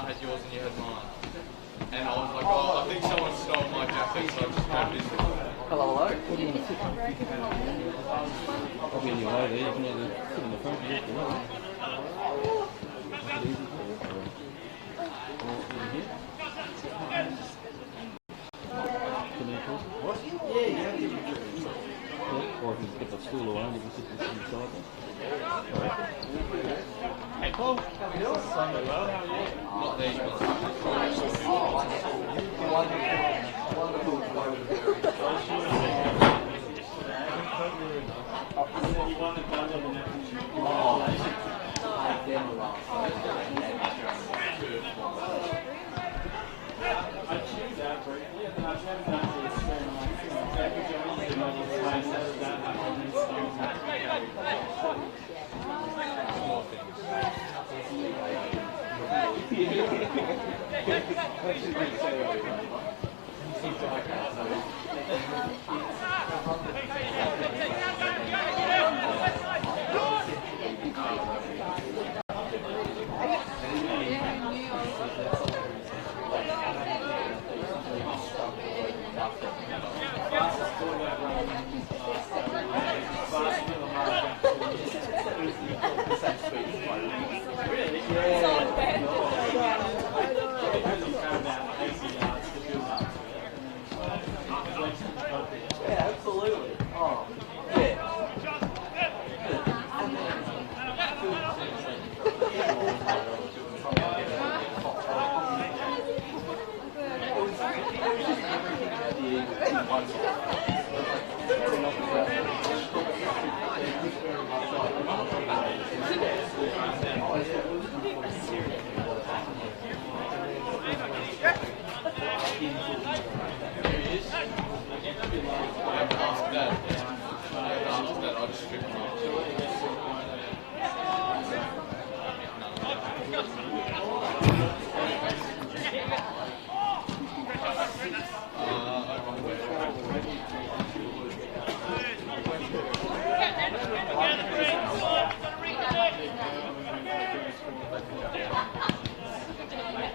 I had yours and you had mine. And I was like, oh, I think someone stole my jacket, so I just grabbed this. Hello, hello. What do you want to sit? I'll be in your way there. You can either sit in the front or you can What? Yeah. Or if you get the stool around, you can sit beside them. Hey, Paul. How are you doing? Well,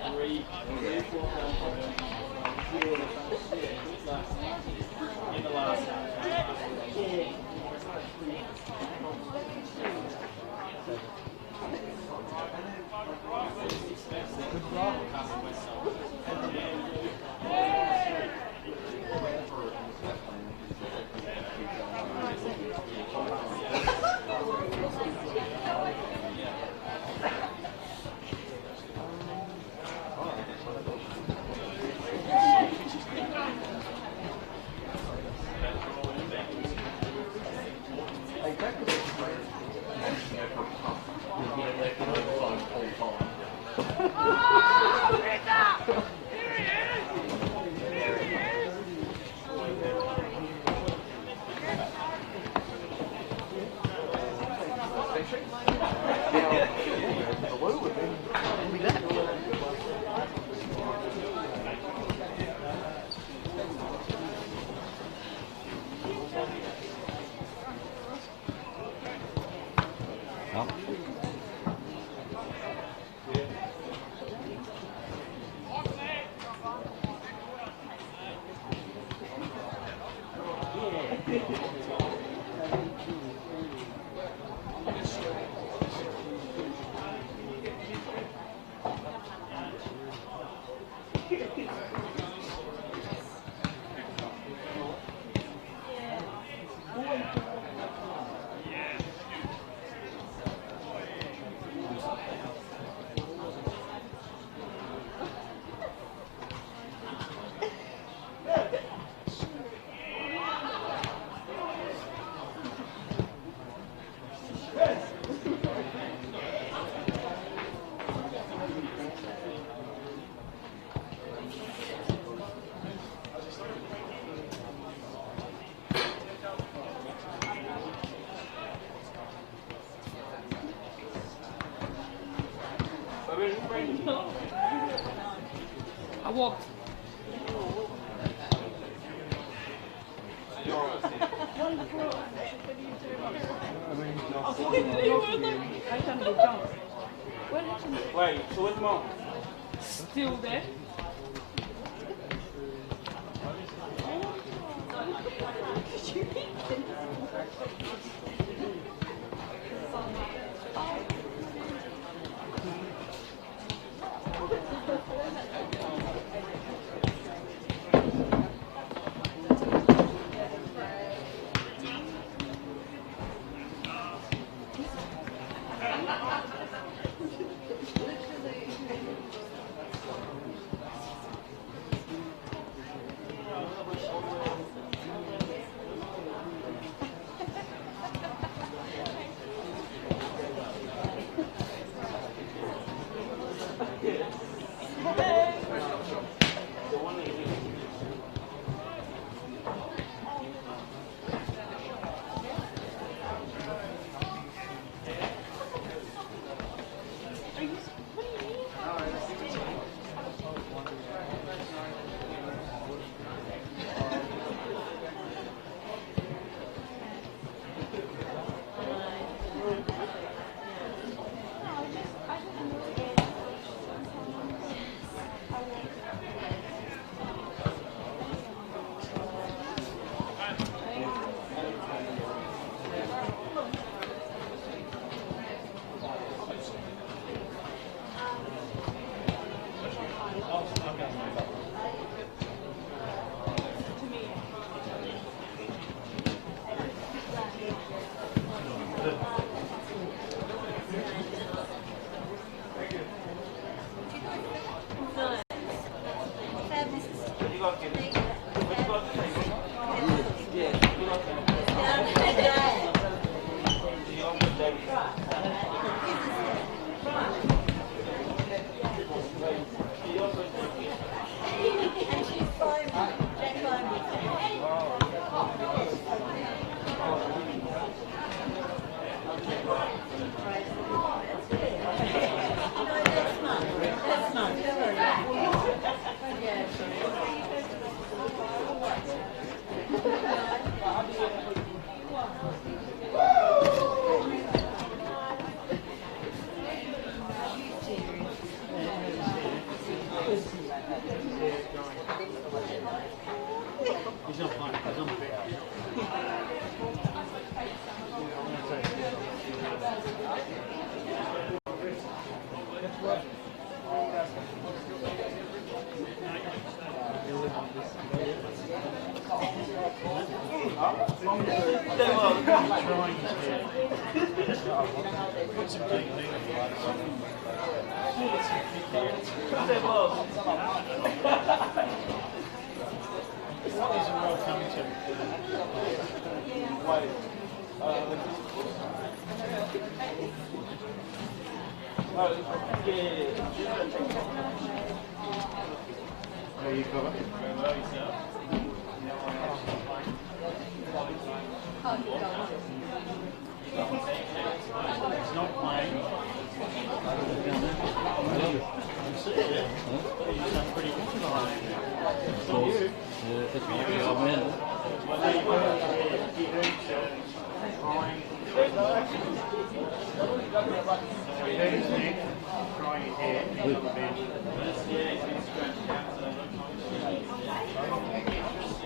how are you? Not these ones. I walked. Wait, so where's Mom? Still there?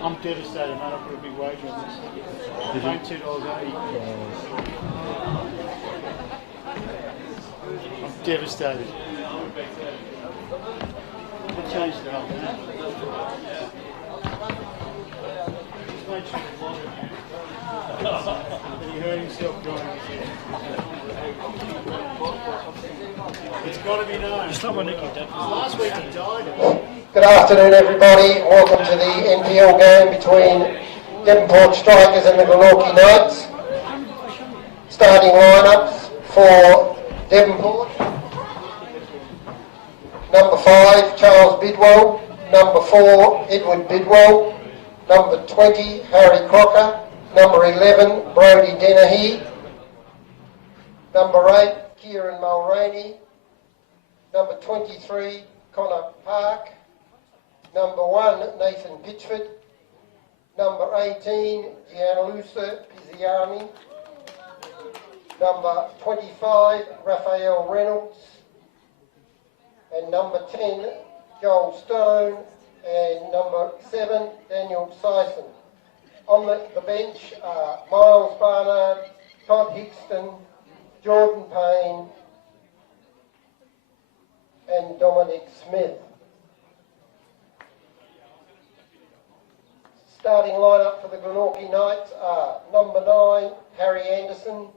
I'm devastated, mate. I put a big wager on this. Paying $2.80. I'm devastated. We'll change it up, man. Just make sure he hurt himself going. It's got to be known. Last week he died. Good afternoon, everybody. Welcome to the NPL game between Devonport Strikers and the Glenorchy Knights. Starting lineups for Devonport. Number 5, Charles Bidwell. Number 4, Edward Bidwell. Number 20, Harry Crocker. Number 11, Brodie Dennehy. Number 8, Kieran Mulroney. Number 23, Connor Park. Number 1, Nathan Pitchford. Number 18, Gianluca Pizziani. Number 25, Raphael Reynolds. and number 10, Joel Stone, and number 7, Daniel Sison. On the bench are Miles Barnard, Todd Hickston, Jordan Payne, and Dominic Smith. Starting lineup for the Glenorchy Knights are number 9, Harry Anderson,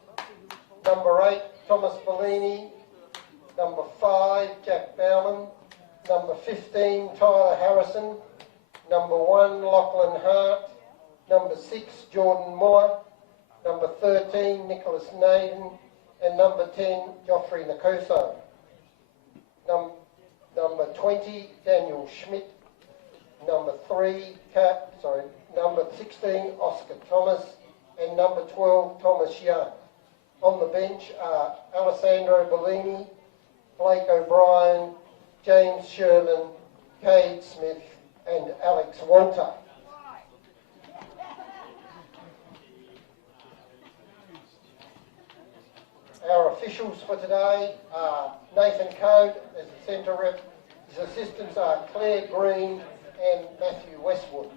number 8, Thomas Bellini, number 5, Jack Bowman, number 15, Tyler Harrison, number 1, Lachlan Hart, number 6, Jordan Moore, number 13, Nicholas Naden, and number 10, Joffrey Nakuso. Number 20, Daniel Schmidt, number 16, Oscar Thomas, and number 12, Thomas Young. On the bench are Alessandro Bellini, Blake O'Brien, James Sherman, Cade Smith, and Alex Walter. Our officials for today are Nathan Code as the centre rep. His assistants are Claire Green and Matthew Westwood.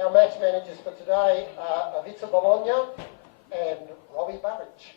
Our match managers for today are Avitsa Bologna and Robbie Burridge.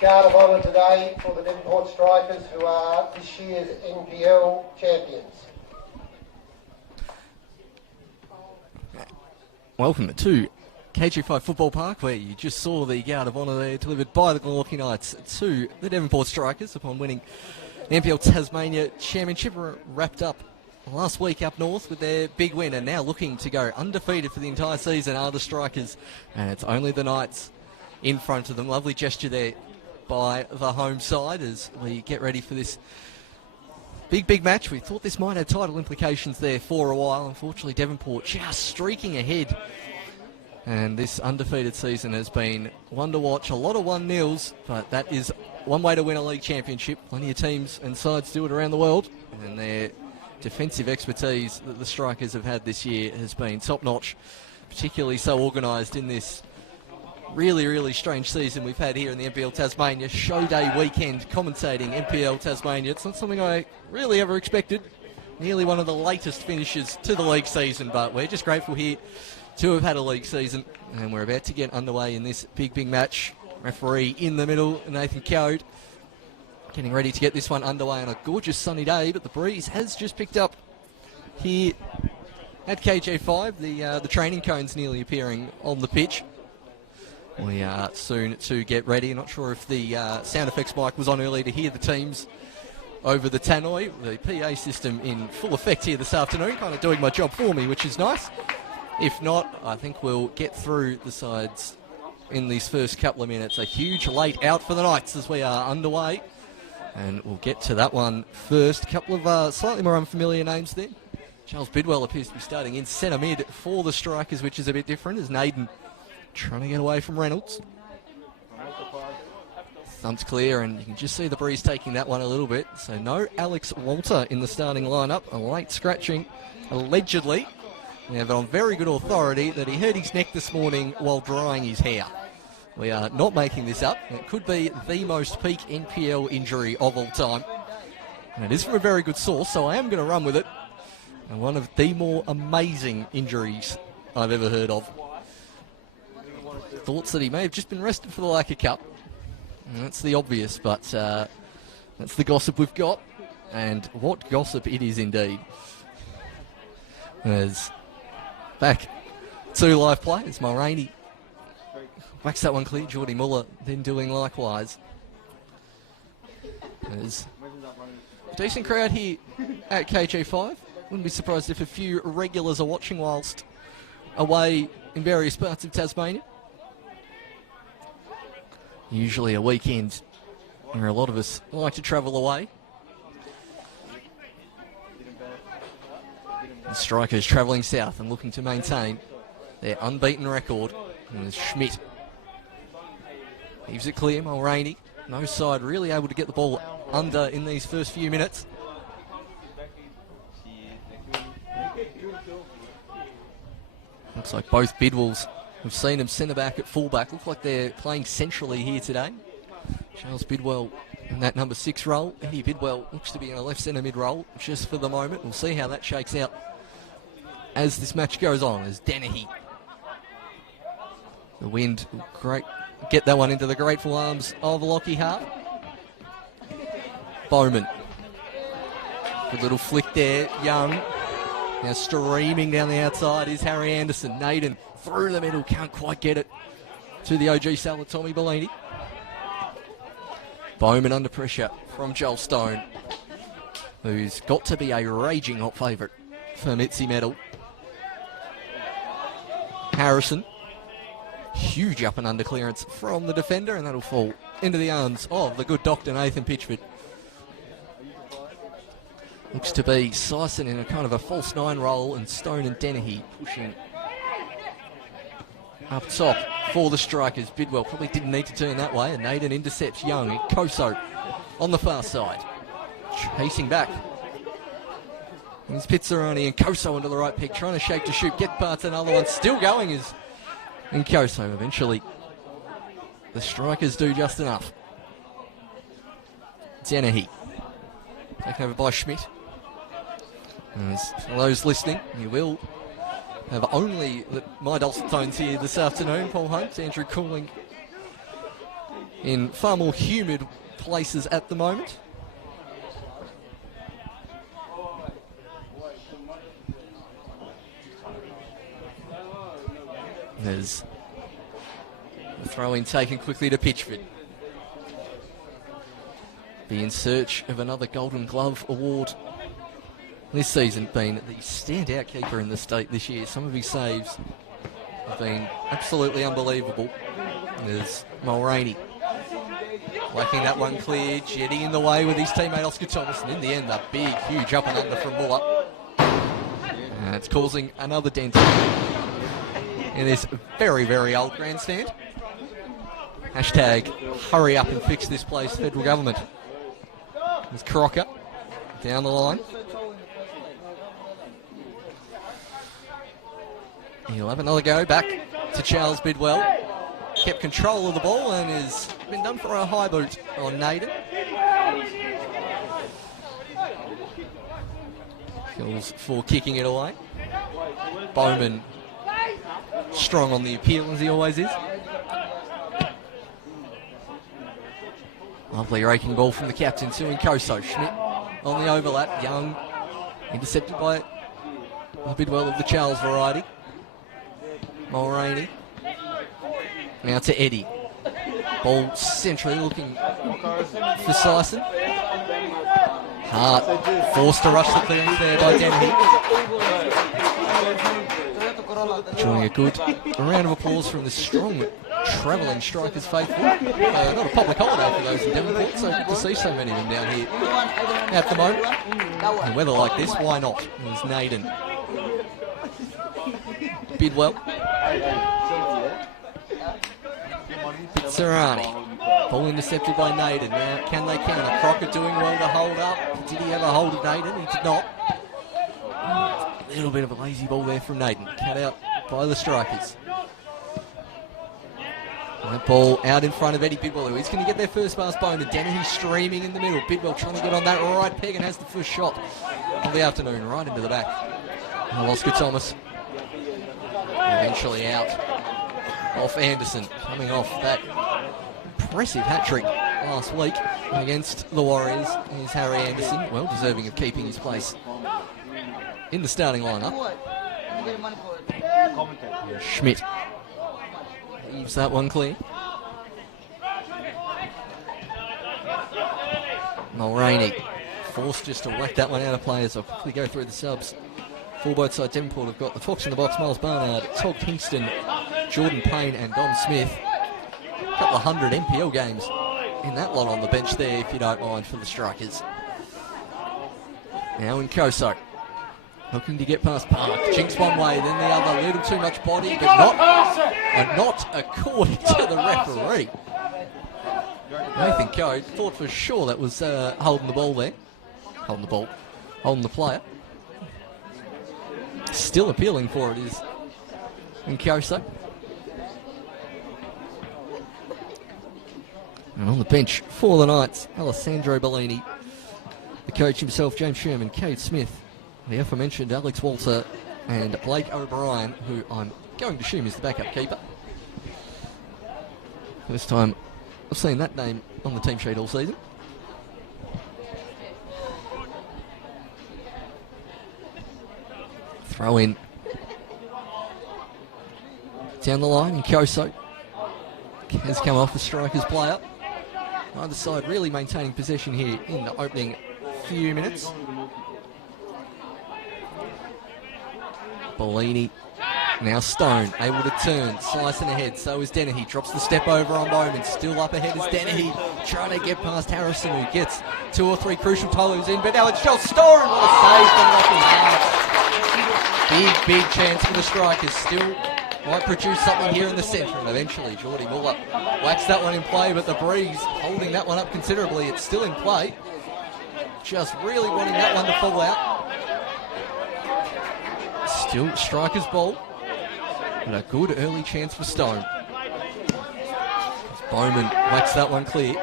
Guard of honour today for the Devonport Strikers, who are this year's NPL champions. Welcome to KG5 Football Park, where you just saw the Guard of Honour there delivered by the Glenorchy Knights to the Devonport Strikers upon winning the NPL Tasmania Championship. Wrapped up last week up north with their big win, and now looking to go undefeated for the entire season are the Strikers, and it's only the Knights in front of them. Lovely gesture there by the home side as we get ready for this big match. We thought this might have title implications there for a while. Unfortunately, Devonport just streaking ahead, and this undefeated season has been one to watch. A lot of 1-0s, but that is one way to win a league championship. Plenty of teams and sides do it around the world, and their defensive expertise that the Strikers have had this year has been top-notch, particularly so organised in this really strange season we've had here in the NPL Tasmania. Show day weekend commentating NPL Tasmania. It's not something I really ever expected. Nearly one of the latest finishes to the league season, but we're just grateful here to have had a league season, and we're about to get underway in this big match. Referee in the middle, Nathan Code, getting ready to get this one underway on a gorgeous sunny day, but the breeze has just picked up here at KJ5. The training cone's nearly appearing on the pitch. We are soon to get ready. Not sure if the sound effects mic was on earlier to hear the teams over the tannoy. The PA system in full effect here this afternoon, kind of doing my job for me, which is nice. If not, I think we'll get through the sides in these first couple of minutes. A huge late out for the Knights as we are underway, and we'll get to that one first. A couple of slightly more unfamiliar names there. Charles Bidwell appears to be starting in centre mid for the Strikers, which is a bit different, as Naden trying to get away from Reynolds. Thumbs clear, and you can just see the breeze taking that one a little bit. So no Alex Walter in the starting lineup. A late scratching, allegedly. We have it on very good authority that he hurt his neck this morning while drying his hair. We are not making this up. It could be the most peak NPL injury of all time. And it is from a very good source, so I am going to run with it. And one of the more amazing injuries I've ever heard of. Thoughts that he may have just been rested for the Lacquer Cup. And that's the obvious, but that's the gossip we've got. And what gossip it is indeed. As back to live play, it's Mulroney. Whacks that one clear, Geordie Muller then doing likewise. There's a decent crowd here at KG5. Wouldn't be surprised if a few regulars are watching whilst away in various parts of Tasmania. Usually a weekend where a lot of us like to travel away. The Strikers travelling south and looking to maintain their unbeaten record. And there's Schmidt. Leaves it clear, Mulroney. No side really able to get the ball under in these first few minutes. Looks like both Bidwells, we've seen them centre back at full back. Look like they're playing centrally here today. Charles Bidwell in that number 6 role. Eddie Bidwell looks to be in a left centre mid role just for the moment. We'll see how that shakes out as this match goes on. As Dennehy. The wind will get that one into the grateful arms of Lockie Hart. Bowman. Good little flick there. Young. Now streaming down the outside is Harry Anderson. Naden through the middle. Can't quite get it to the OG seller, Tommy Bellini. Bowman under pressure from Joel Stone, who's got to be a raging hot favourite for Mitzi Medal. Harrison. Huge up and under clearance from the defender, and that'll fall into the arms of the good Dr. Nathan Pitchford. Looks to be Sison in a kind of a false 9 role, and Stone and Dennehy pushing up top for the Strikers. Bidwell probably didn't need to turn that way, and Naden intercepts Young. And Koso on the far side, chasing back. It's Pizzarani and Koso into the right pick, trying to shake to shoot, get past another one, still going is Koso. Eventually the Strikers do just enough. Dennehy taken over by Schmidt. And for those listening, you will have only my dulcet tones here this afternoon. Paul Hunt, Andrew Cooling in far more humid places at the moment. There's the throw-in taken quickly to Pitchford. Be in search of another Golden Glove award this season, being the standout keeper in the state this year. Some of his saves have been absolutely unbelievable. There's Mulroney whacking that one clear, jetting in the way with his teammate Oscar Thomas, and in the end, the big, huge up and under from Muller. And it's causing another dent in this very, very old grandstand. Hashtag hurry up and fix this place, federal government. There's Crocker down the line. He'll have another go back to Charles Bidwell. Kept control of the ball and has been done for a high boot on Naden. Kills for kicking it away. Bowman strong on the appeal as he always is. Lovely raking ball from the captain to Nkoso. Schmidt on the overlap. Young intercepted by the Bidwell of the Charles variety. Mulroney. Now to Eddie. Ball centrally looking for Sison. Hart forced to rush the clearance there by Dennehy. Enjoying a good round of applause from the strong travelling Strikers faithful. Not a public holiday for those in Devonport, so good to see so many of them down here at the moment. In weather like this, why not? It was Naden. Bidwell. Pizzarani. Ball intercepted by Naden. Now, can they counter? Crocker doing well to hold up. Did he ever hold of Naden? He did not. A little bit of a lazy ball there from Naden. Cut out by the Strikers. That ball out in front of Eddie Bidwell. He's going to get their first pass Bowman. Dennehy streaming in the middle. Bidwell trying to get on that right peg and has the first shot of the afternoon right into the back. And Oscar Thomas eventually out off Anderson, coming off that impressive hat-trick last week against the Warriors. Is Harry Anderson, well deserving of keeping his place in the starting lineup. Schmidt leaves that one clear. Mulroney forced just to whack that one out of play as I quickly go through the subs. For both sides, Devonport have got the Fox in the box, Miles Barnard, Todd Kingston, Jordan Payne and Dom Smith. A couple of 100 NPL games in that lot on the bench there, if you don't mind, for the Strikers. Now in Koso, looking to get past Park. Jinx one way, then the other. A little too much body, but not according to the referee. Nathan Code thought for sure that was holding the ball there. Holding the player. Still appealing for it is Nkoso. And on the bench for the Knights, Alessandro Bellini, the coach himself, James Sherman, Cade Smith, the aforementioned Alex Walter, and Blake O'Brien, who I'm going to assume is the backup keeper. First time I've seen that name on the team sheet all season. Throw in down the line, and Koso has come off the Strikers player. Either side really maintaining possession here in the opening few minutes. Bellini, now Stone, able to turn, slicing ahead, so is Dennehy, drops the step over on Bowman, still up ahead is Dennehy, trying to get past Harrison, who gets 2 or 3 crucial tolos in, but now it's Joel Stone, what a save from Lockie Hart. Big chance for the Strikers, still might produce something here in the centre, and eventually Geordie Muller whacks that one in play, but the breeze holding that one up considerably. It's still in play, just really wanting that one to fall out. Still Strikers ball, but a good early chance for Stone. Bowman whacks that one clear.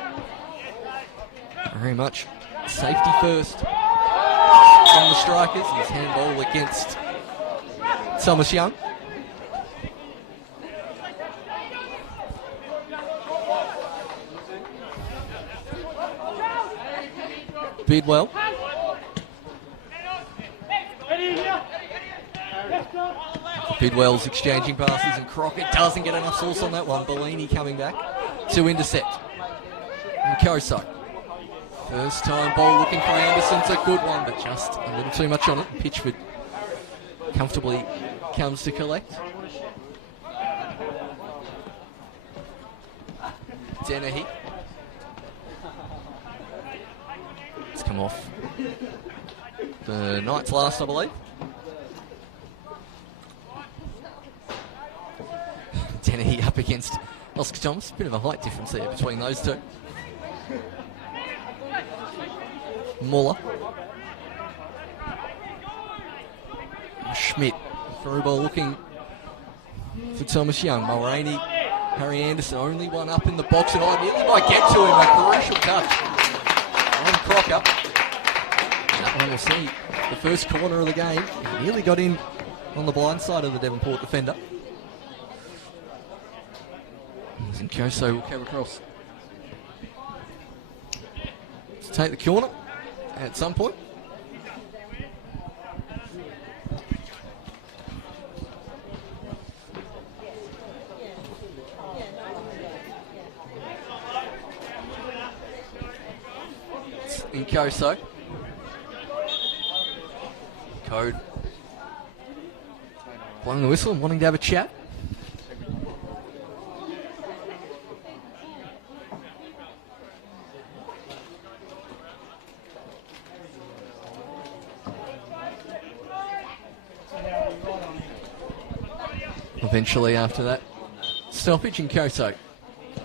Very much safety first from the Strikers. His handball against Thomas Young. Bidwell. Bidwell's exchanging passes and Crockett doesn't get enough sauce on that one. Bellini coming back to intercept. And Koso. First time ball looking for Anderson. It's a good one, but just a little too much on it. Pitchford comfortably comes to collect. Dennehy. It's come off the Knights last, I believe. Dennehy up against Oscar Thomas. Bit of a height difference there between those two. Muller. Schmidt. Through ball looking for Thomas Young. Mulroney. Harry Anderson. Only one up in the box, and I nearly might get to him. A crucial touch on Crocker. That one will see the first corner of the game. He nearly got in on the blind side of the Devonport defender. And Koso will come across to take the corner at some point. In Koso. Code blowing the whistle and wanting to have a chat. Eventually after that stoppage, in Koso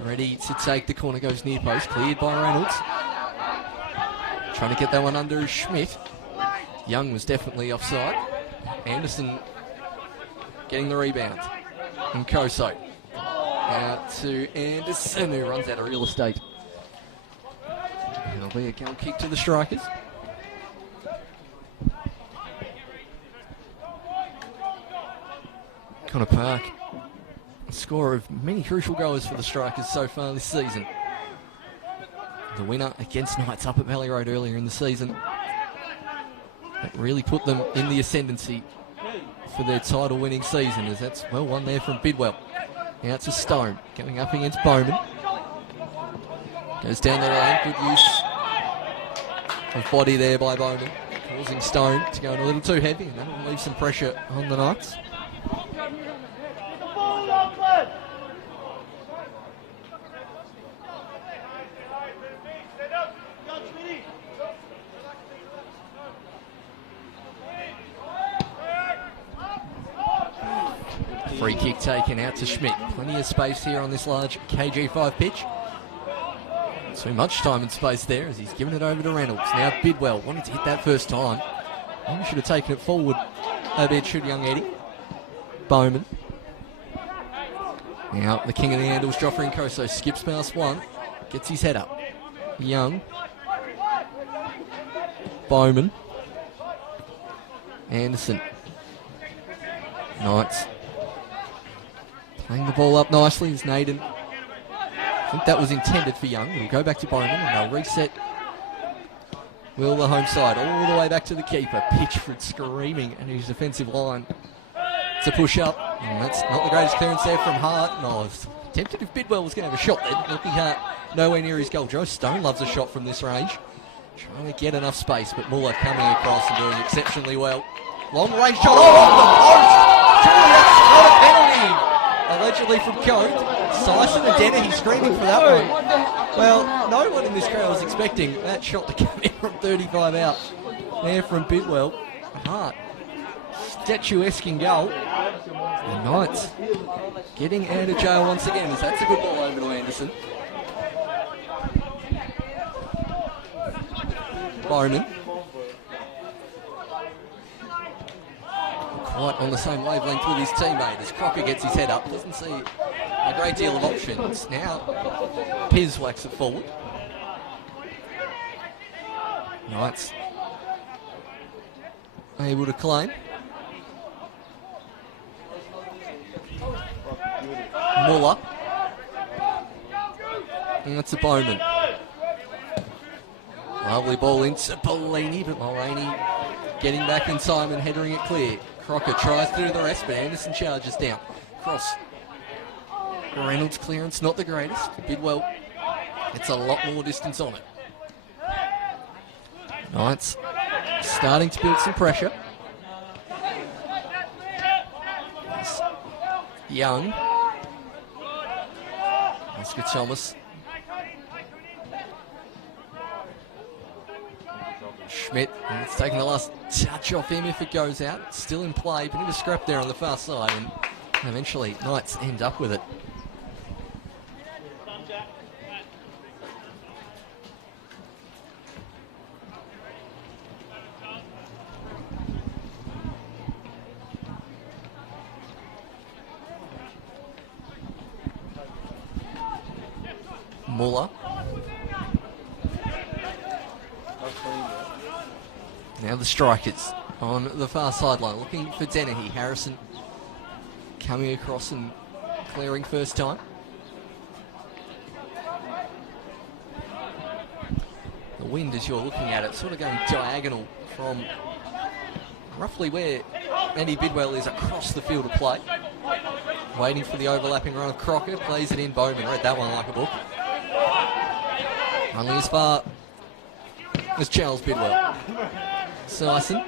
ready to take the corner, goes near post, cleared by Reynolds. Trying to get that one under Schmidt. Young was definitely offside. Anderson getting the rebound. And Koso Out to Anderson, who runs out of real estate. It'll be a goal kick to the Strikers. Connor Park, a scorer of many crucial goals for the Strikers so far this season. The winner against Knights up at Valley Road earlier in the season. That really put them in the ascendancy for their title winning season, as that's well won there from Bidwell. Out to Stone, going up against Bowman. Goes down the lane, good use of body there by Bowman, causing Stone to go in a little too heavy, and that will leave some pressure on the Knights. Free kick taken out to Schmidt. Plenty of space here on this large KG5 pitch. Too much time and space there as he's given it over to Reynolds. Now Bidwell wanted to hit that first time. Maybe should have taken it forward a bit, should young Eddie. Bowman. Now the king of the handles, Joffrey Nkoso, skips past one. Gets his head up. Young. Bowman. Anderson. Knights. Playing the ball up nicely is Naden. I think that was intended for Young. It'll go back to Bowman and they'll reset. Will the home side all the way back to the keeper. Pitchford screaming at his defensive line to push up. And that's not the greatest clearance there from Hart. No, I was tempted if Bidwell was going to have a shot there. Looking Hart nowhere near his goal. Joe Stone loves a shot from this range. Trying to get enough space, but Muller coming across and doing exceptionally well. Long range shot. Oh, off the post! Surely that's not a penalty! Allegedly from Cote. Sison and Dennehy screaming for that one. Well, no one in this crowd was expecting that shot to come in from 35 out. There from Bidwell. Hart. Statuesque in goal. The Knights getting out of jail once again, as that's a good ball over to Anderson. Bowman. Quite on the same wavelength with his teammate as Crocker gets his head up. Doesn't see a great deal of options. Now, Piz whacks it forward. Knights able to claim. Muller. And that's a Bowman. Lovely ball into Bellini, but Mulroney getting back in time and headering it clear. Crocker tries to do the rest, but Anderson charges down. Cross. Reynolds' clearance not the greatest. Bidwell gets a lot more distance on it. Knights starting to build some pressure. Young. Oscar Thomas. Schmidt, and it's taking the last touch off him if it goes out. It's still in play, but a scrap there on the far side, and eventually Knights end up with it. Muller. Now the Strikers on the far sideline looking for Dennehy. Harrison coming across and clearing first time. The wind, as you're looking at it, sort of going diagonal from roughly where Andy Bidwell is across the field of play. Waiting for the overlapping run of Crocker. Plays it in. Bowman read that one like a book. Only as far as Charles Bidwell. Sison.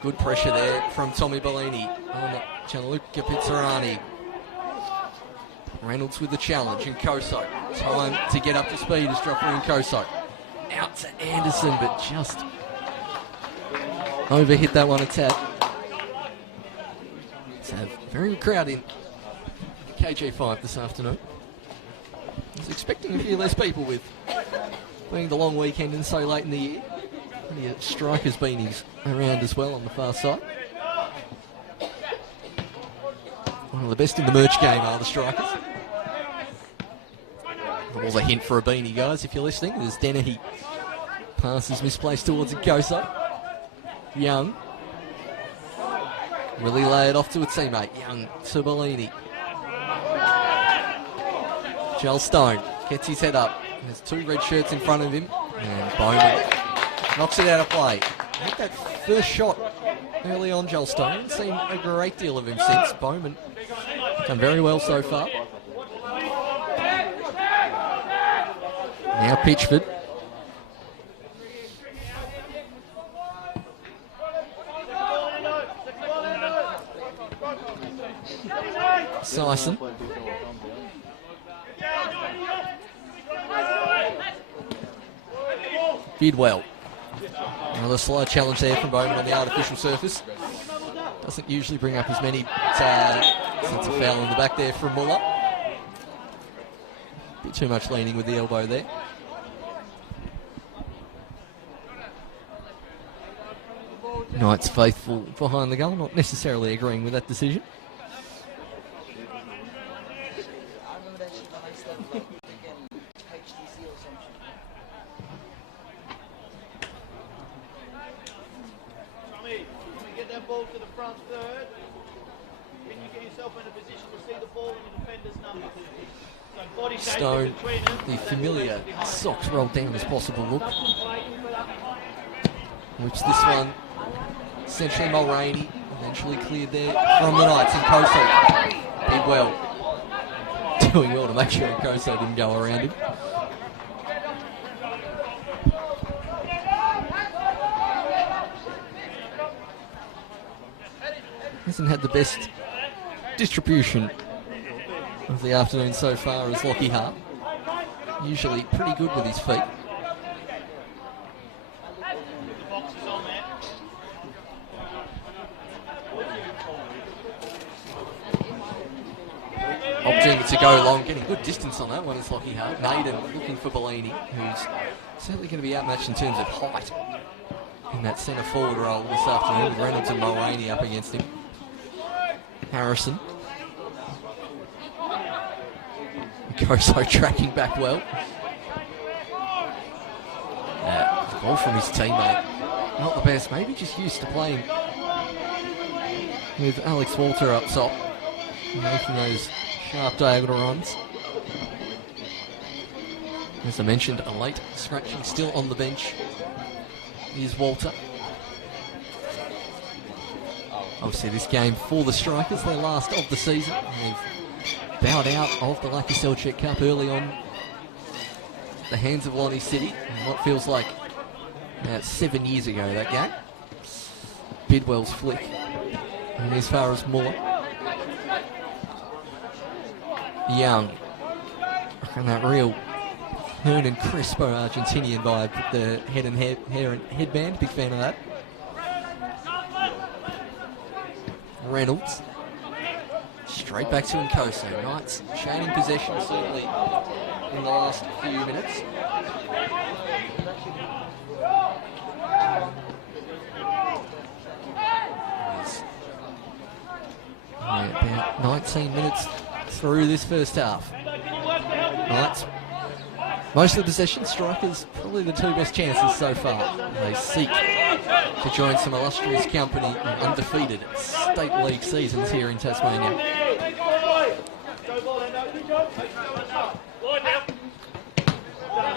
Good pressure there from Tommy Bellini on Gianluca Pizzarani. Reynolds with the challenge, and Nkoso. Time to get up to speed as Joffrey Nkoso. Out to Anderson, but just overhit that one a tad. It's a very good crowd in KG5 this afternoon. I was expecting a few less people with being the long weekend and so late in the year. Plenty of Strikers beanies around as well on the far side. One of the best in the merch game are the strikers. The ball's a hint for a beanie, guys, if you're listening. There's Dennehy. Passes misplaced towards Nkoso. Young. Really lay it off to a teammate. Young to Bellini. Joel Stone gets his head up. There's two red shirts in front of him. And Bowman knocks it out of play. I think that first shot early on, Joel Stone. I haven't seen a great deal of him since. Bowman done very well so far. Now Pitchford. Sison. Bidwell. Another slide challenge there from Bowman on the artificial surface. Doesn't usually bring up as many, since a foul in the back there from Muller. Bit too much leaning with the elbow there. Knights faithful behind the goal, not necessarily agreeing with that decision. Get that ball to the front third. Can you get yourself in a position to see the ball in the defender's number? So body Stone, the familiar socks rolled down as possible look. Which this one, essentially Mulraney, eventually cleared there from the Knights. And Koso did well. Doing well to make sure Koso didn't go around him. Hasn't had the best distribution of the afternoon so far as Lockie Hart. Usually pretty good with his feet. Opting to go long, getting good distance on that one is Lockie Hart. Naden looking for Bellini, who's certainly going to be outmatched in terms of height in that centre forward role this afternoon, with Reynolds and Mulraney up against him. Harrison. Koso tracking back well. Ball from his teammate. Not the best, maybe just used to playing with Alex Walter up top, making those sharp diagonal runs. As I mentioned, a late scratching still on the bench is Walter. Obviously this game for the Strikers, their last of the season. They've bowed out of the Lucky Selchuk Cup early on at the hands of Lonnie City, in what feels like about 7 years ago, that game. Bidwell's flick. And as far as Muller. Young. And that real Hernan Crespo Argentinian vibe with the head and hair and headband. Big fan of that. Reynolds. Straight back to Nkoso. Knights shading possession certainly in the last few minutes. About 19 minutes through this first half. Knights, most of the possession. Strikers, probably the two best chances so far. They seek to join some illustrious company in undefeated state league seasons here in Tasmania.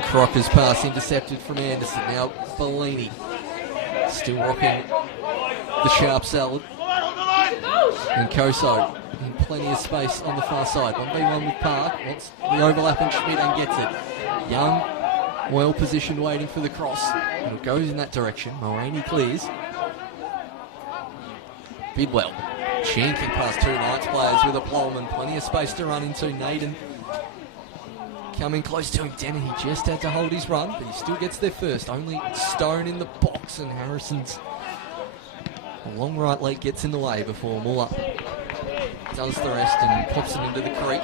Crocker's pass intercepted from Anderson. Now Bellini still rocking the sharp salad. And Koso in plenty of space on the far side. 1v1 with Park. Wants the overlap and Schmidt and gets it. Young, well positioned, waiting for the cross. And it goes in that direction. Mulraney clears. Bidwell chinking past two Knights players with a Plowman. Plenty of space to run into. Naden coming close to him. Dennehy just had to hold his run, but he still gets there first. Only Stone in the box, and Harrison's a long right leg gets in the way before Muller does the rest and pops it into the creek.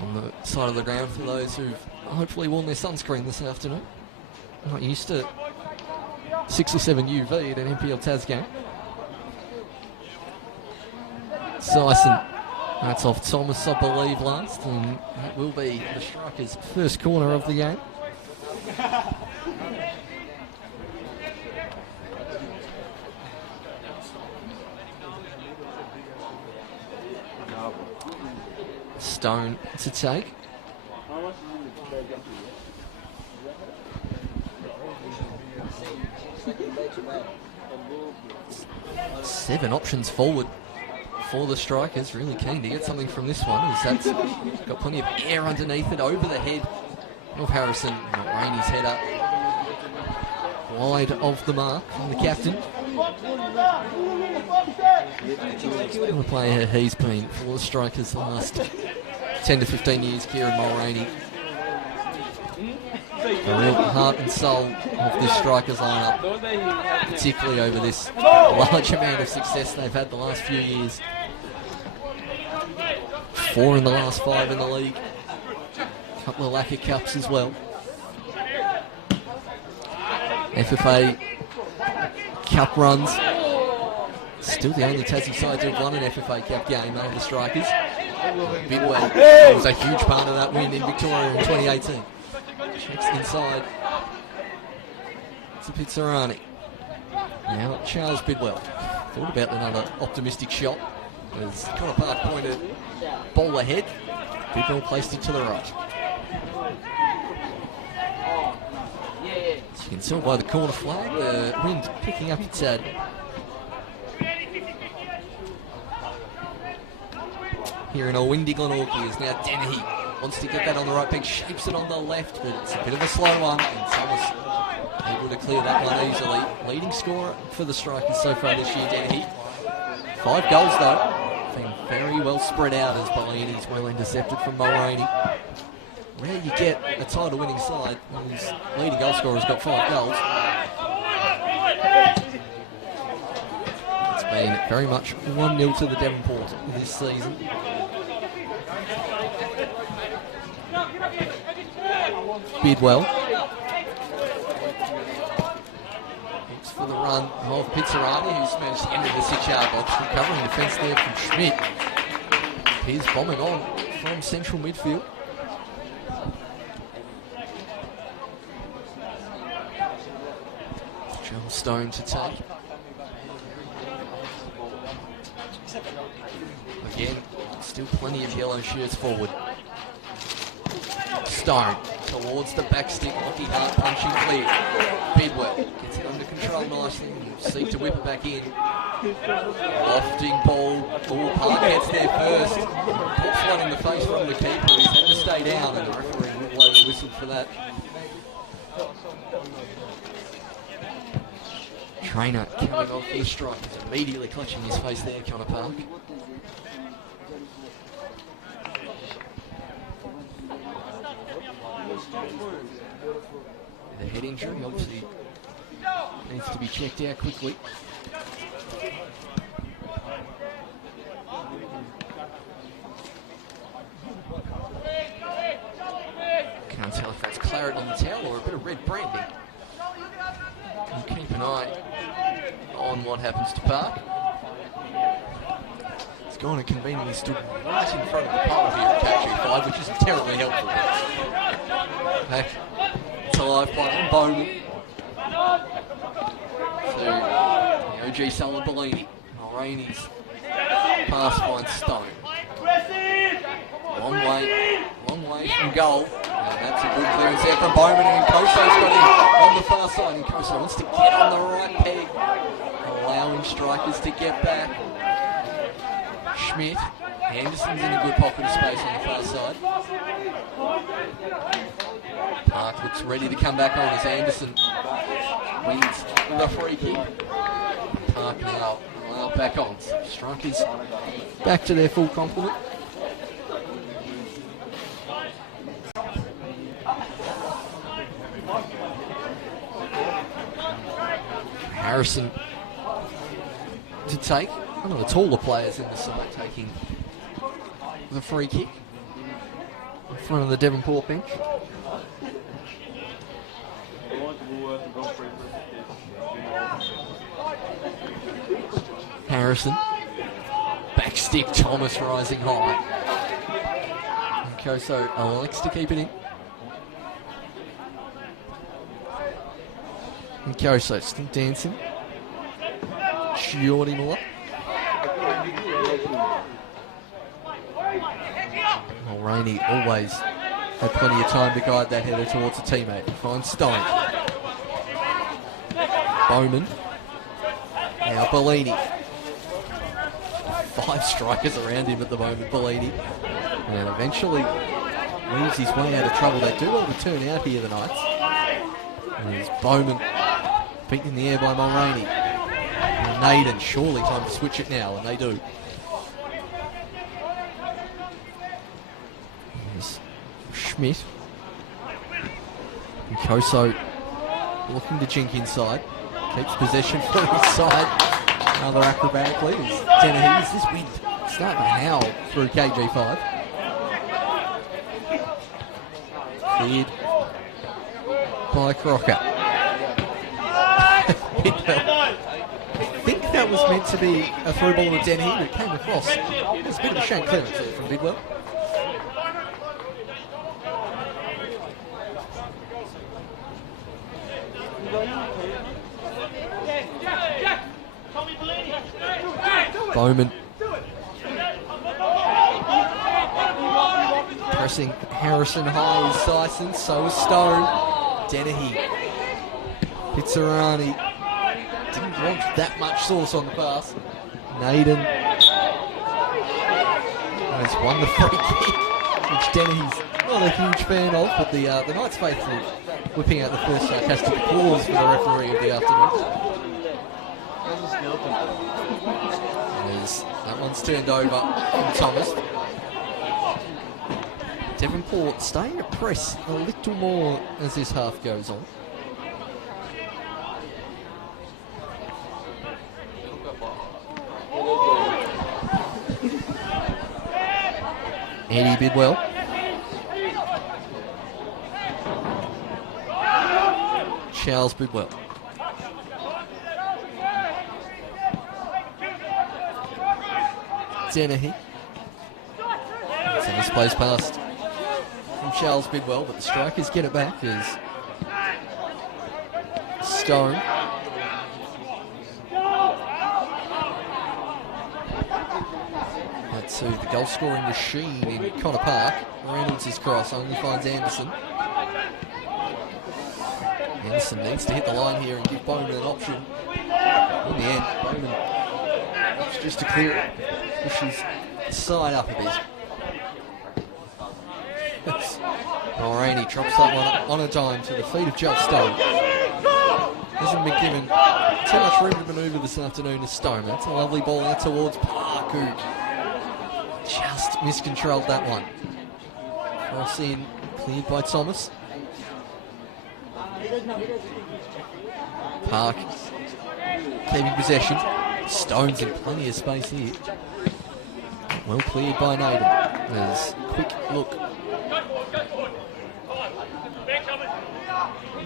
On the side of the ground for those who've hopefully worn their sunscreen this afternoon. Not used to 6 or 7 UV at an NPL Tas game. Sison. That's off Thomas, I believe, last, and that will be the Strikers' first corner of the game. Stone to take. 7 options forward for the Strikers. Really keen to get something from this one, as that's got plenty of air underneath it, over the head of Harrison. Rainey's header wide of the mark from the captain. The player he's been for the Strikers the last 10 to 15 years, Kieran Mulroney. The real heart and soul of this Strikers lineup, particularly over this large amount of success they've had the last few years. 4 in the last 5 in the league. A couple of lacquer cups as well. FFA Cup runs. Still the only Tassie side to have won an FFA Cup game over the Strikers. Bidwell was a huge part of that win in Victoria in 2018. Checks inside to Pizzarani. Now Charles Bidwell. Thought about another optimistic shot as Connor Park pointed ball ahead. Bidwell placed it to the right. As you can tell by the corner flag, the wind picking up its ad. Here in a windy Glenorchy is now Dennehy. Wants to get that on the right peg, shapes it on the left, but it's a bit of a slow one, and Thomas able to clear that one easily. Leading scorer for the Strikers so far this year, Dennehy. 5 goals though, been very well spread out as Bellini's well intercepted from Mulroney. Rare you get a title winning side whose leading goal scorer's got 5 goals. It's been very much 1-0 to the Devonport this season. Bidwell looks for the run of Pizzarani, who's managed to enter the 6-yard box, recovering defence there from Schmidt. He's bombing on from central midfield. Joel Stone to take. Again, still plenty of yellow shirts forward. Stone towards the back stick, Lockie Hart punching clear. Bidwell gets it under control nicely and seek to whip it back in. Lofting ball, Park gets there first. Pops one in the face from the keeper, he's had to stay down and the referee will blow the whistle for that. Trainer coming off the strike, immediately clutching his face there, Connor Park. The head injury obviously needs to be checked out quickly. Can't tell if that's claret on the towel or a bit of red brandy. And keep an eye on what happens to Park. He's gone and conveniently stood right in front of the pole here at KG5, which isn't terribly helpful. Back to live play on Bowman. So, the OG Sullivan Bellini. Mulroney's pass finds Stone. Long way from goal. And that's a good clearance there from Bowman, and Koso's got him on the far side. And Koso wants to get on the right peg, allowing Strikers to get back. Schmidt. Anderson's in a good pocket of space on the far side. Park looks ready to come back on as Anderson wins the free kick. Park now back on. Strikers back to their full complement. Harrison to take. One of the taller players in the side taking the free kick in front of the Devonport bench. Harrison back back stick, Thomas rising high. And Koso elects to keep it in. And Koso still dancing. Geordie Muller. Mulroney always had plenty of time to guide that header towards a teammate. He finds Stone. Bowman. Now Bellini. 5 strikers around him at the moment, Bellini. And eventually weaves his way out of trouble. They do well to turn out here, the Knights. And there's Bowman beaten in the air by Mulroney. And Naden, surely time to switch it now, and they do. There's Schmidt. And Koso looking to jink inside. Keeps possession for his side. Another acrobatic lead. Dennehy, is this wind starting to howl through KG5. Cleared by Crocker. I think that was meant to be a through ball to Dennehy, but it came across. It was a bit of a shank clearance there from Bidwell. Bowman pressing Harrison high is Syson, so is Stone. Dennehy hits Arani. Didn't want that much sauce on the pass. Naden has won the free kick, which Dennehy's not a huge fan of, but the Knights faithful whipping out the first sarcastic applause for the referee of the afternoon. That one's turned over from Thomas. Devonport staying at press a little more as this half goes on. Eddie Bidwell. Charles Bidwell. Dennehy. So this plays past from Charles Bidwell, but the strikers get it back as Stone. That's the goal scoring machine in Connor Park. Reynolds' cross only finds Anderson. Anderson needs to hit the line here and give Bowman an option. In the end, Bowman just to clear it. Pushes side up a bit. Mulroney drops that one on a dime to the feet of Joe Stone. Hasn't been given too much room to manoeuvre this afternoon as Stone. That's a lovely ball out towards Park, who just miscontrolled that one. Cross in, cleared by Thomas. Park keeping possession. Stone's in plenty of space here. Well cleared by Naden. There's a quick look.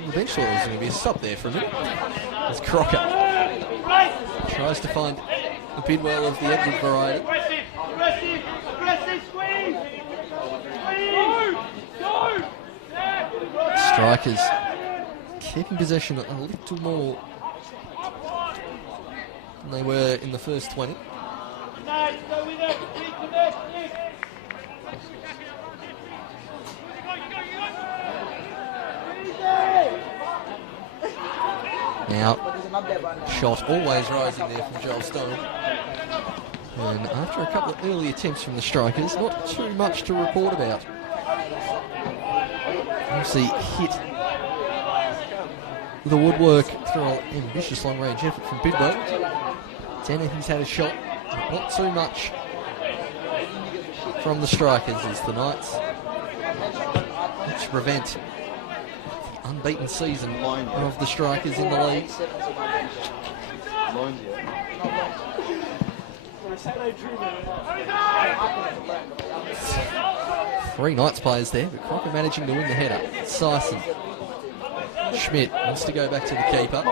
Eventually there's going to be a stop there for a minute. There's Crocker. Tries to find the Bidwell of the Edward variety. Strikers keeping possession a little more than they were in the first 20. Now, shot always rising there from Joel Stone. And after a couple of early attempts from the strikers, not too much to report about. Obviously hit the woodwork through an ambitious long-range effort from Bidwell. Dennehy's had a shot, but not too much from the strikers as the Knights look to prevent the unbeaten season of the strikers in the league. 3 Knights players there, but Crocker managing to win the header. Syson. Schmidt wants to go back to the keeper.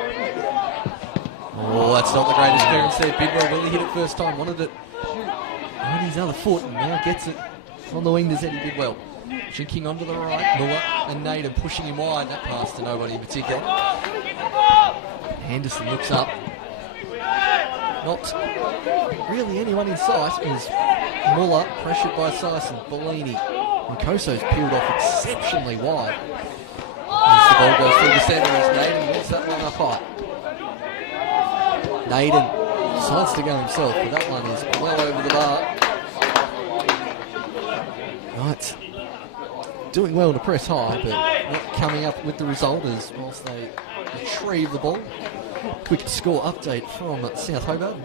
Oh, that's not the greatest clearance there. Bidwell really hit it first time. Wanted it his other foot and now gets it on the wing to Eddie Bidwell. Jinking onto the right, Muller and Naden pushing him wide. That pass to nobody in particular. Henderson looks up. Not really anyone in sight as Muller pressured by Sison, Bellini. And Koso's peeled off exceptionally wide. As the ball goes through the centre as Naden gets that one up high. Naden decides to go himself, but that one is well over the bar. Knights doing well to press high, but not coming up with the result as whilst they retrieve the ball. Quick score update from South Hobart.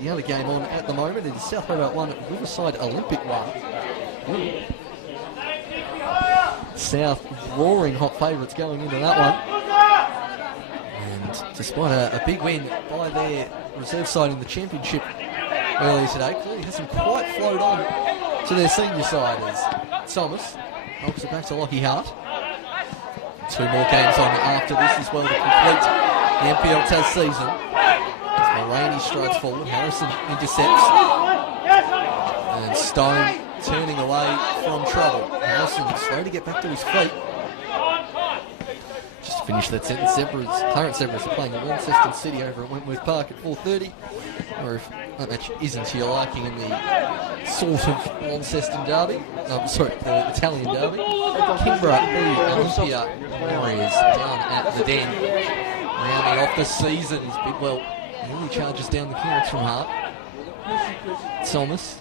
The other game on at the moment is South Hobart 1, Riverside Olympic 1. South roaring hot favourites going into that one. And despite a big win by their reserve side in the championship earlier today, clearly hasn't quite flowed on to their senior side as Thomas knocks it back to Lockie Hart. 2 more games on after this as well to complete the NPL TAS season. As Mulroney strides forward, Harrison intercepts. And Stone turning away from trouble. Harrison slow to get back to his feet. Just to finish that sentence, current Zebras are playing at Launceston City over at Wentworth Park at 4:30. Or if that match isn't to your liking in the sort of Launceston derby, the Italian derby, Kimbra beat Olympia Warriors down at the Den. Rounding off the season is Bidwell. Nearly charges down the clearance from Hart. Thomas.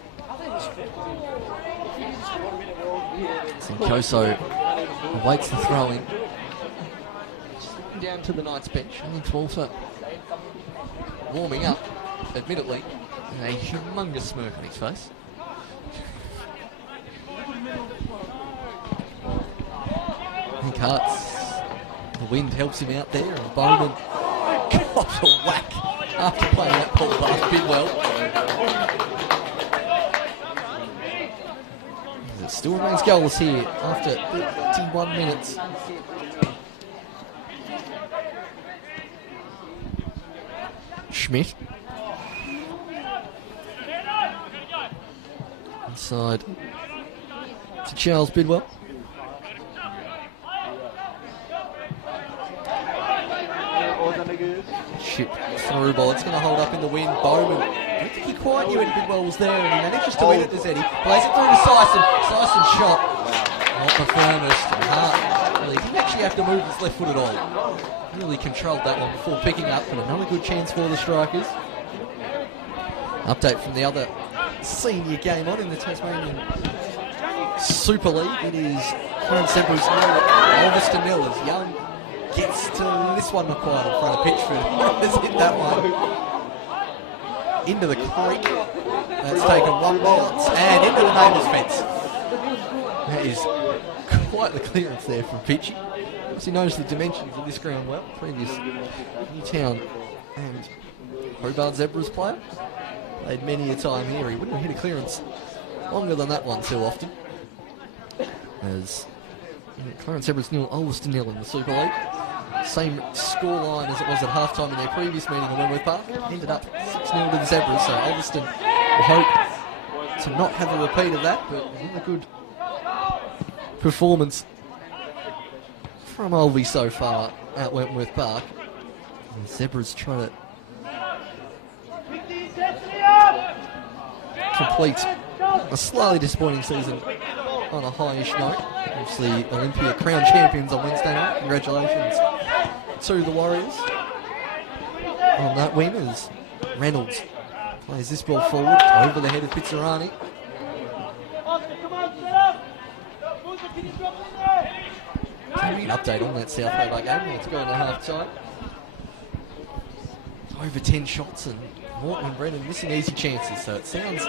Sinkoso awaits the throw-in. Down to the Knights bench. Alex Walter warming up, admittedly, with a humongous smirk on his face. I think Hart's, the wind helps him out there, and Bowman cops a whack after playing that ball past Bidwell. It still remains goalless here after 51 minutes. Schmidt. Inside to Charles Bidwell. Chip through ball. It's going to hold up in the wind. Bowman. I don't think he quite knew Eddie Bidwell was there, and he manages to win it to Zeddy. Plays it through to Sison. Sison shot. Not the firmest. And Hart, well, he didn't actually have to move his left foot at all. Really controlled that one before picking up, but another good chance for the Strikers. Update from the other senior game on in the Tasmanian Super League. It is current Zebras 0, Ulverston 0 as Young gets to this one, not quite in front of Pitchford. Has hit that one into the creek. That's taken 1 bounce and into the neighbour's fence. That is quite the clearance there from Pitchy. He knows the dimensions of this ground well. Previous Newtown and Hobart Zebras player. Played many a time here. He wouldn't have hit a clearance longer than that one too often. As Clarence Zebras 0, Ulverston 0 in the Super League. Same scoreline as it was at halftime in their previous meeting at Wentworth Park. Ended up 6-0 to the Zebras, so Ulverston will hope to not have a repeat of that, but another good performance from Ulvie so far at Wentworth Park. And the Zebras try to complete a slightly disappointing season on a high-ish note. Obviously, Olympia crown champions on Wednesday night. Congratulations to the Warriors on that win as Reynolds plays this ball forward over the head of Pizzarani. An update on that South Hobart game. It's gone to half time. Over 10 shots and Morton and Brennan missing easy chances, so it sounds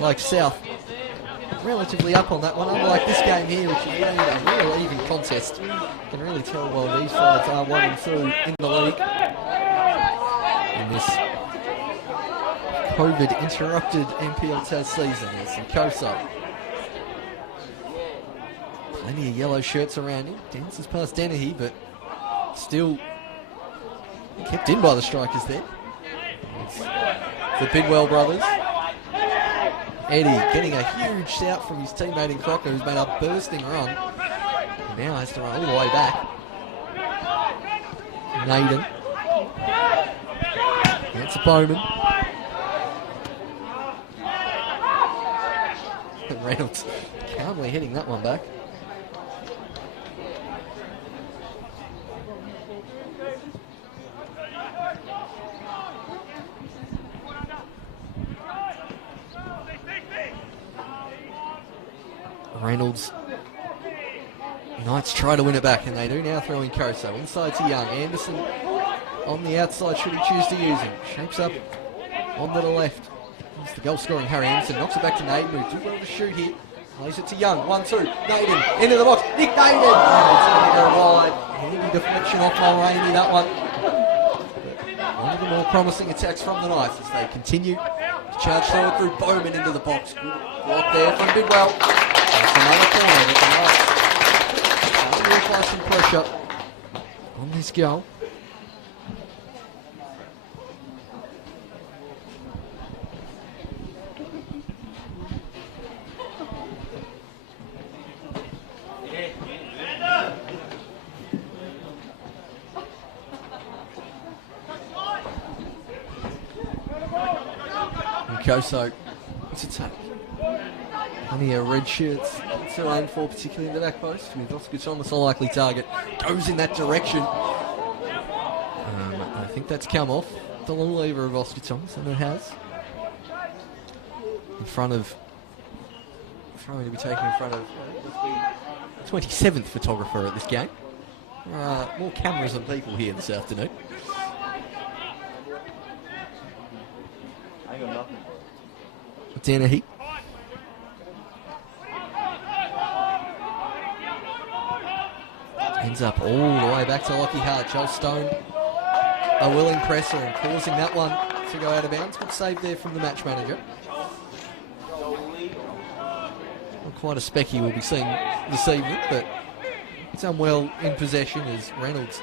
like South relatively up on that one, unlike this game here, which is really a real even contest. You can really tell why these sides are 1 and 2 in the league in this COVID-interrupted NPL TAS season. There's some Koso. Plenty of yellow shirts around him. Dances past Dennehy, but still kept in by the Strikers there. It's the Bidwell brothers. Eddie getting a huge shout from his teammate in Crocker, who's made a bursting run. And now has to run all the way back. Naden. That's a Bowman. And Reynolds calmly hitting that one back. Reynolds. Knights try to win it back, and they do now throw in Koso. Inside to Young. Anderson on the outside, should he choose to use him. Shapes up onto the left. It's the goal scoring Harry Anderson. Knocks it back to Naden, who too well to shoot here. Plays it to Young. 1-2. Naden into the box. Nick Naden. Oh, it's going to go wide. Handy deflection off Mulroney, that one. One of the more promising attacks from the Knights as they continue to charge forward through Bowman into the box. Good block there from Bidwell. That's another corner. The Knights trying to apply some pressure on this goal. Koso to take. Plenty of red shirts to aim for, particularly in the back post, with Oscar Thomas a likely target. Goes in that direction. I think that's come off the long lever of Oscar Thomas, and it has. In front of, throwing to be taken in front of 27th photographer at this game. More cameras than people here this afternoon. I got nothing. Dennehy. Ends up all the way back to Lockie Hart. Joel Stone, a willing presser and causing that one to go out of bounds. Good save there from the match manager. Not quite a specky we'll be seeing this evening, but it's done well in possession as Reynolds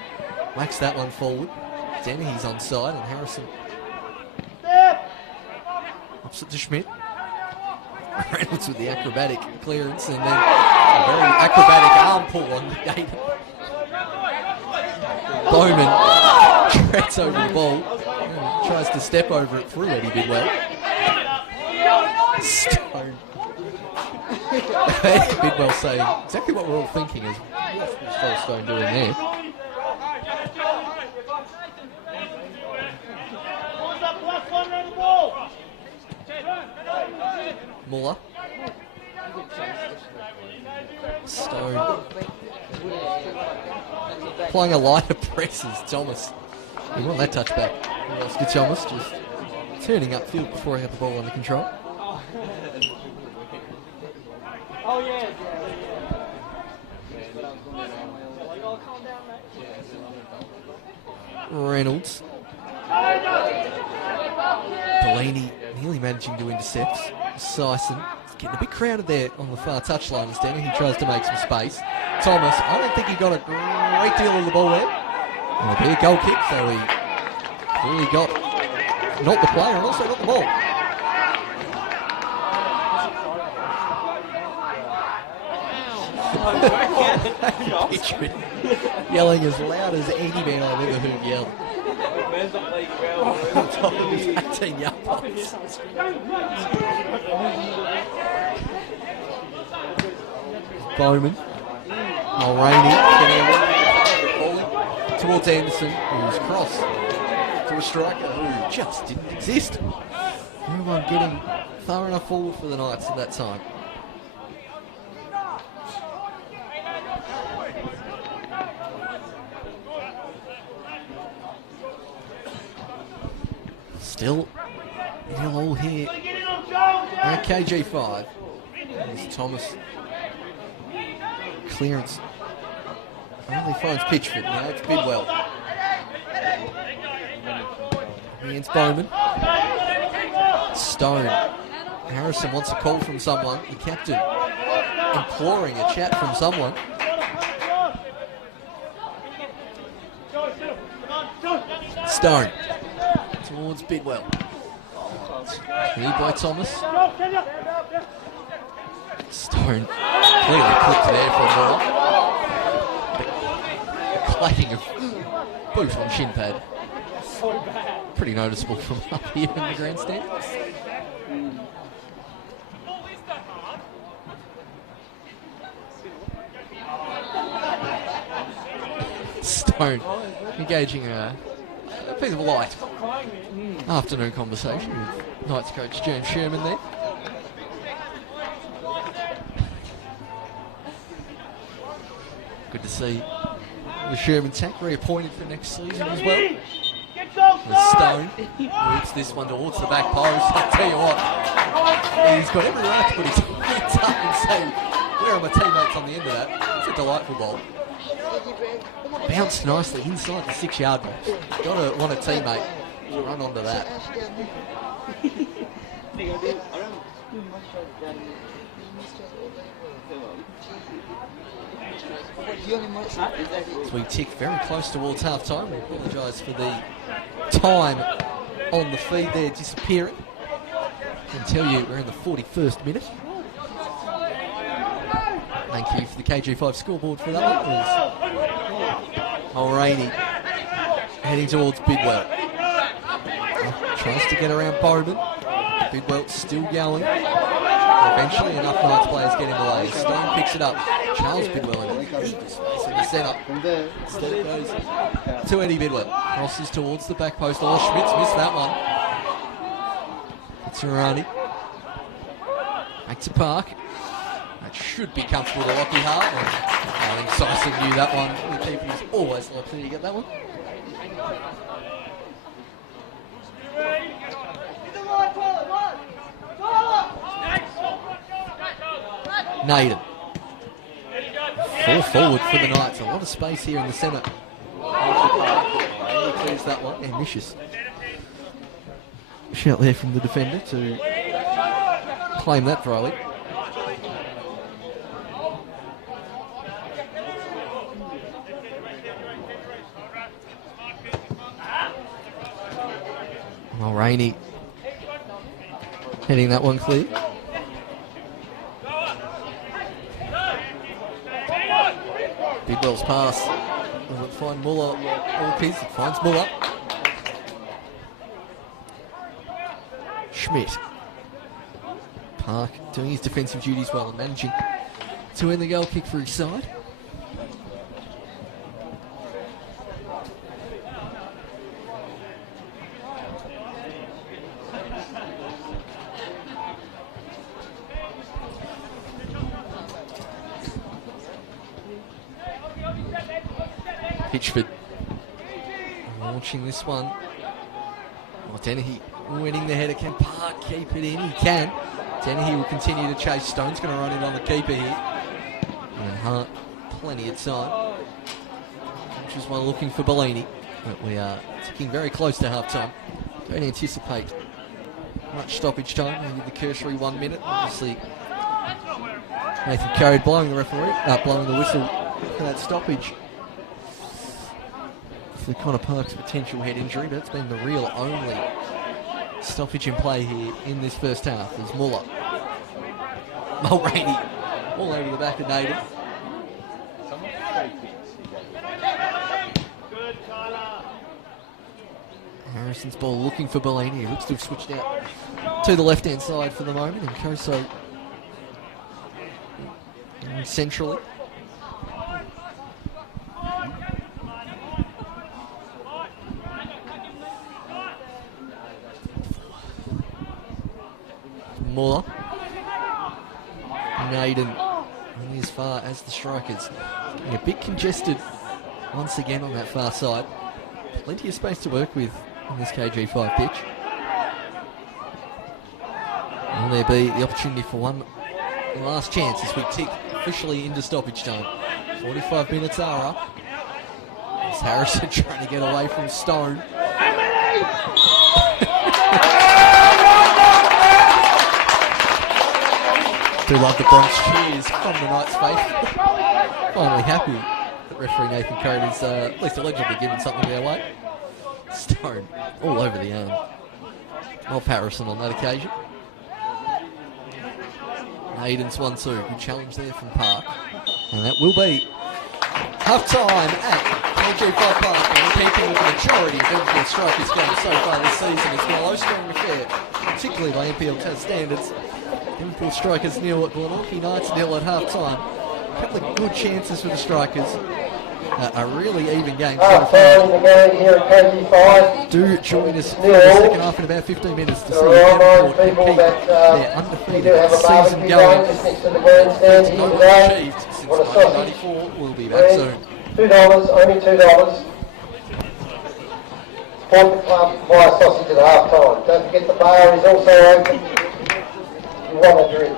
whacks that one forward. Dennehy's onside and Harrison opposite to Schmidt. Reynolds with the acrobatic clearance and then a very acrobatic arm pull on Naden. Bowman treads over the ball and tries to step over it through Eddie Bidwell. Stone. Eddie Bidwell saying exactly what we're all thinking is what's Stone doing there. Muller. Stone. Applying a lighter press as Thomas. We want that touchback. Oscar Thomas just turning upfield before he had the ball under control. Oh, yeah. Reynolds. Delaney nearly managing to intercept. Sison getting a bit crowded there on the far touchline as Denny. He tries to make some space. Thomas, I don't think he got a great deal of the ball there. And a big goal kick, so he clearly got not the player and also got the ball. Pitchman yelling as loud as any man I've ever heard yell. On top of his 18-yard box. Bowman. Mulroney falling towards Anderson, who's crossed to a striker who just didn't exist. No one getting far enough forward for the Knights at that time. Still, nil all here at KG5. There's Thomas. Clearance. Only finds Pitchford. Now it's Bidwell. Against Bowman. Stone. Harrison wants a call from someone. The captain imploring a chat from someone. Stone. Towards Bidwell. Cleared by Thomas. Stone clearly clipped there for Moore. The clacking of boot on shin pad. Pretty noticeable from up here in the grandstand. Stone engaging a piece of a light afternoon conversation with Knights coach James Sherman there. Good to see the Sherman tack reappointed for next season as well. The Stone moves this one towards the back post. I'll tell you what, he's got every right to put his hands up and say, where are my teammates on the end of that? It's a delightful ball. Bounced nicely inside the 6-yard box. Gotta want a teammate to run onto that. As we tick very close towards half time, we apologise for the time on the feed there disappearing. I can tell you we're in the 41st minute. Thank you for the KG5 scoreboard for that one. Mulroney heading towards Bidwell. Tries to get around Bowman. Bidwell still going. Eventually enough Knights players get in the way. Stone picks it up. Charles Bidwell in a deep space in the centre. Instead it goes to Eddie Bidwell. Crosses towards the back post. Oh, Schmitz missed that one. It's Arani. Back to Park. That should be comfortable to Lockie Hart. I think Syson knew that one. The keeper is always likely to get that one. Naden. Full forward for the Knights. A lot of space here in the centre. He clears that one. Ambitious shout there from the defender to claim that throw-in. Mulroney heading that one clear. Bidwell's pass. Does it find Muller? It finds Muller. Schmidt. Park doing his defensive duties well and managing to win the goal kick for his side. Pitchford launching this one. Oh, Dennehy winning the header. Can Park keep it in? He can. Dennehy will continue to chase. Stone's going to run it on the keeper here. And Hart, plenty of time. Which is one looking for Bellini. But we are ticking very close to half time. Don't anticipate much stoppage time. Maybe the cursory 1 minute. Obviously, Nathan Curry blowing the whistle for that stoppage. For Connor Park's potential head injury, but it's been the real only stoppage in play here in this first half. There's Muller. Mulroney all over the back of Naden. Harrison's ball looking for Bellini. He looks to have switched out to the left-hand side for the moment, and Koso centrally. Muller. Naden only as far as the strikers. Getting a bit congested once again on that far side. Plenty of space to work with on this KG5 pitch. Will there be the opportunity for one last chance as we tick officially into stoppage time? 45 minutes are up. It's Harrison trying to get away from Stone. Do love the Bronx cheers from the Knights' faith. Finally happy that referee Nathan Curran is at least allegedly given something their way. Stone all over the arm. of Harrison on that occasion. Hayden's 1-2. Good challenge there from Park. And that will be half-time at KG5 Park. And keeping with the majority of Devonport Strikers games so far this season, it's been a low-scoring affair, particularly by NPL Test standards. Devonport Strikers nil at Glenorchy Knights nil at half-time. A couple of good chances for the Strikers. A really even game so far. Half-time in the game here at KG5. Do join us for the second half in about 15 minutes to see Devonport keep their undefeated season going. Next to the grandstand here Not today. achieved since Want a sausage? 1994. We'll be back soon. $2, only $2. Support the club, buy a sausage at half-time. Don't forget the bar is also open. You want a drink.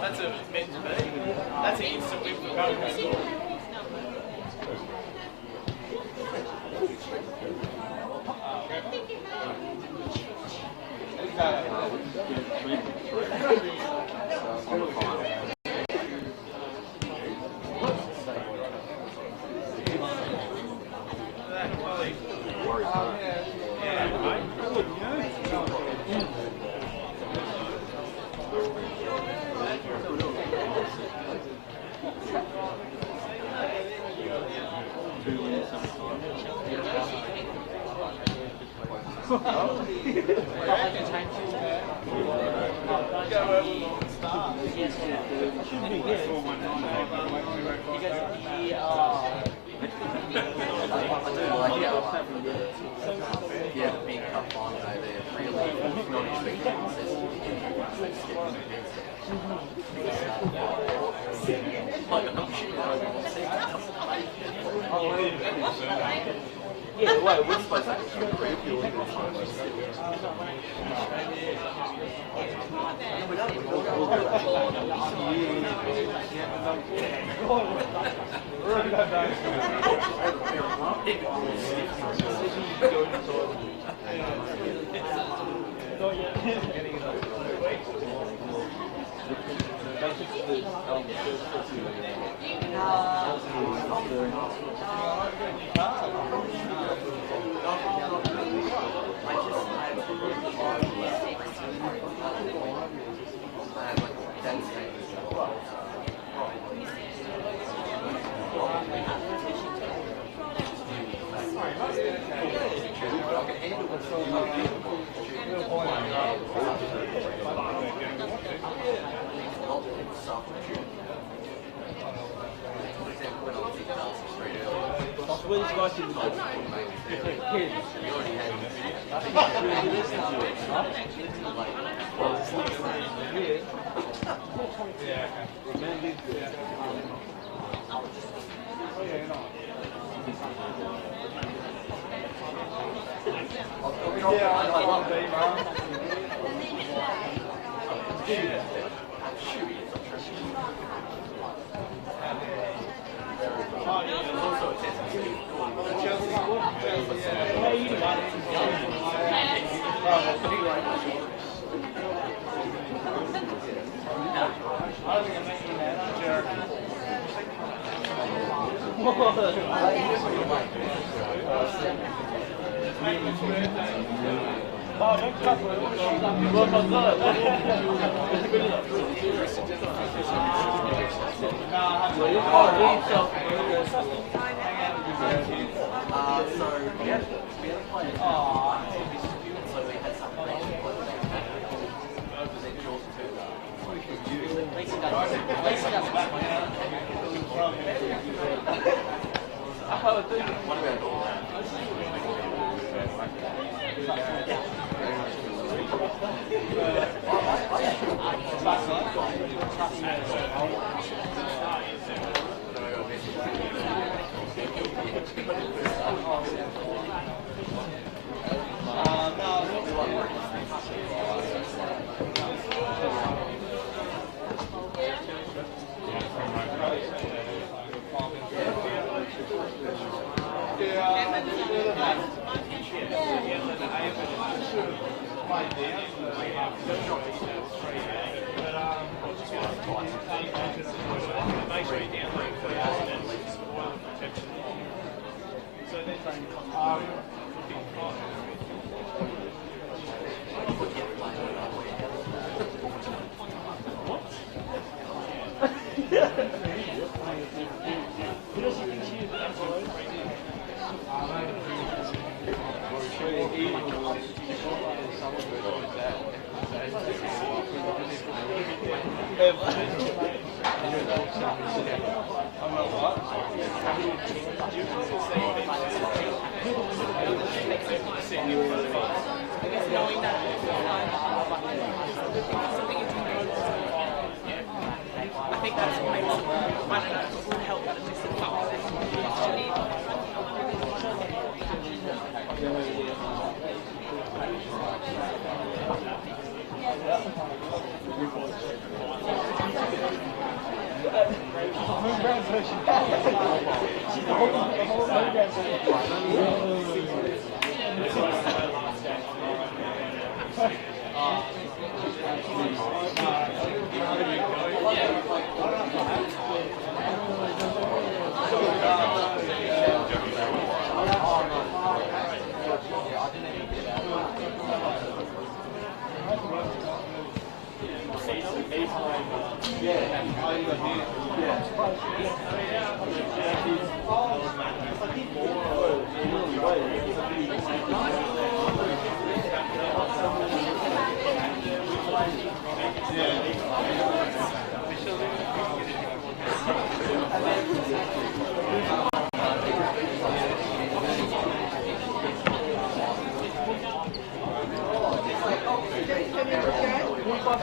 That's a meant to be. That's an instant win for Coke. Yeah, wait, we're supposed to Where's this guy sitting?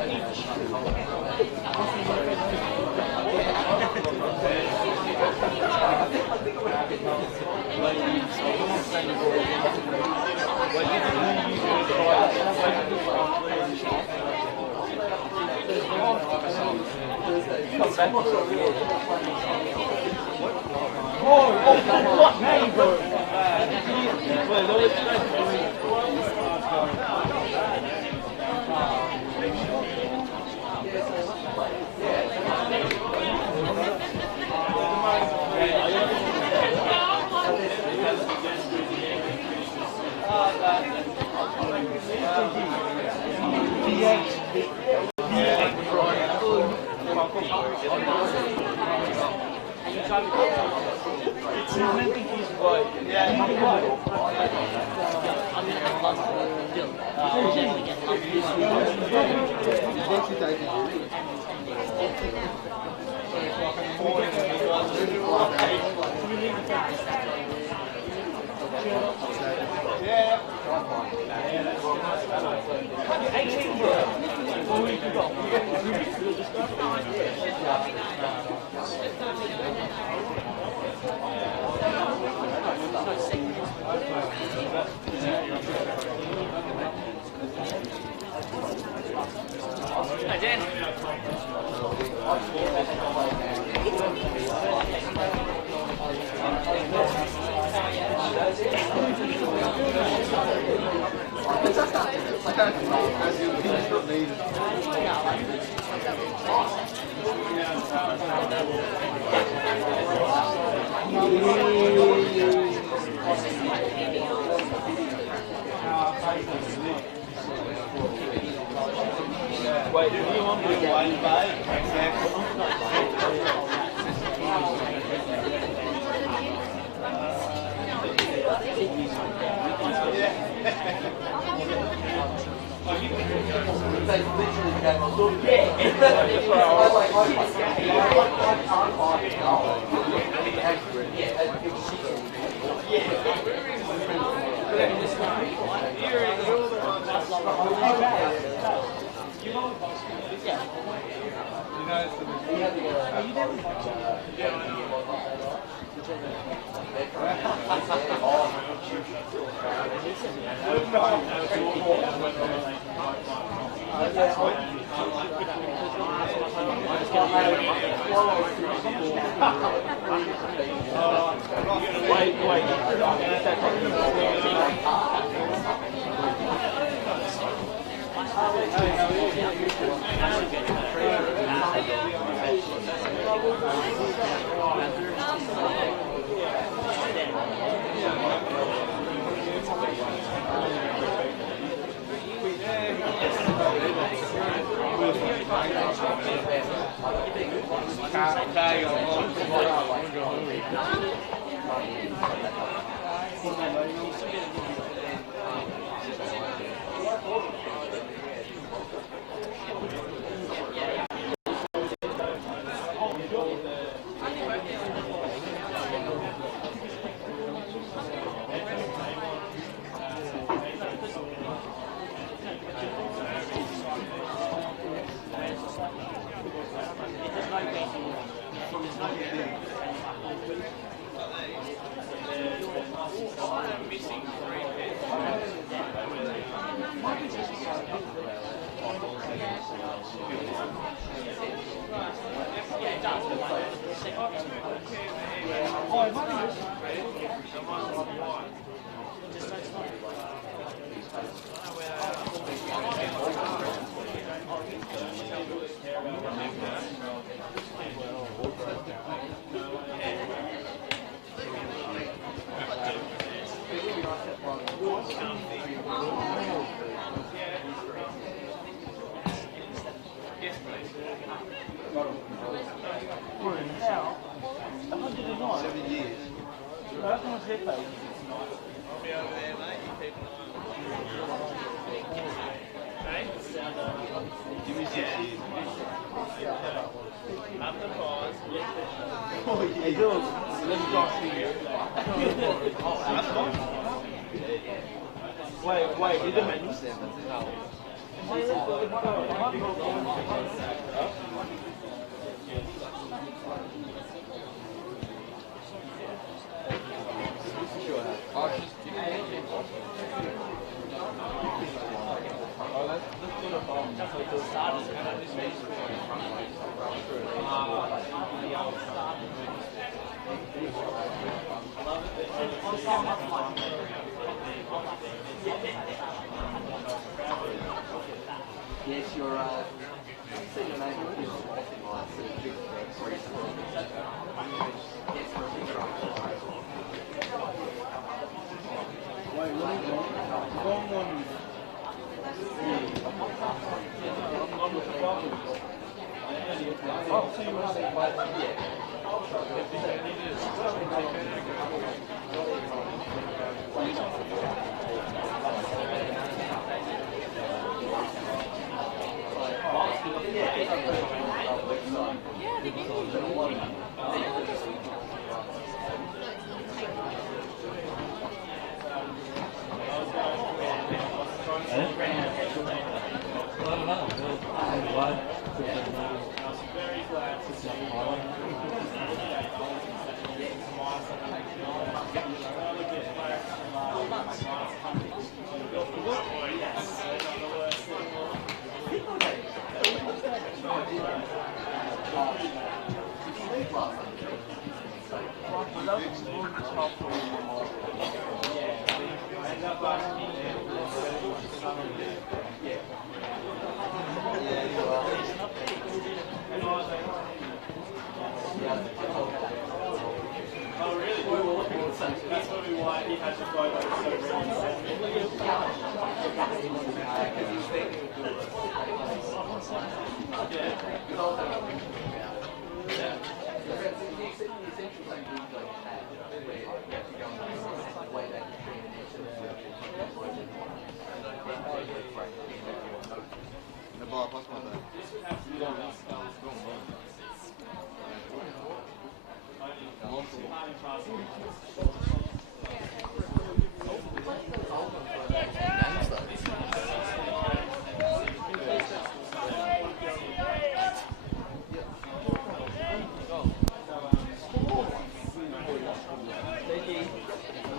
Each.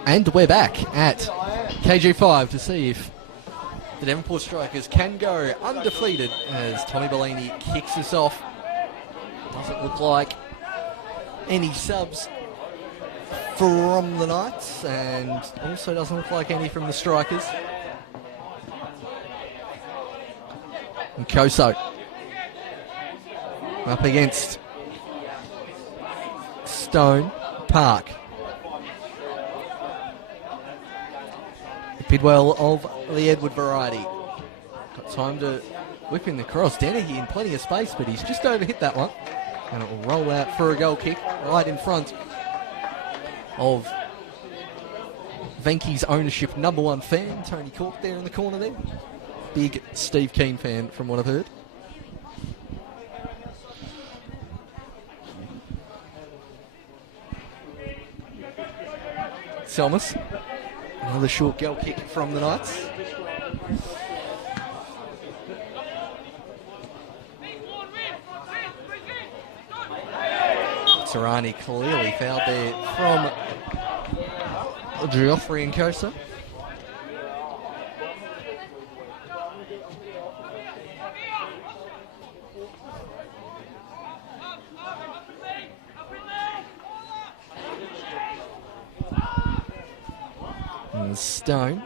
And we're back at KG5 to see if the Devonport Strikers can go undefeated as Tommy Bellini kicks us off. Doesn't look like any subs from the Knights, and also doesn't look like any from the Strikers. And Koso up against Stone Park. Bidwell of the Edward variety. Got time to whip in the cross. Dennehy in plenty of space, but he's just overhit that one. And it will roll out for a goal kick right in front of Venky's ownership #1 fan, Tony Cork, there in the corner there. Big Steve Keane fan from what I've heard. Selmas. Another short goal kick from the Knights. Serrani clearly fouled there from Geoffrey and Kosa. And Stone.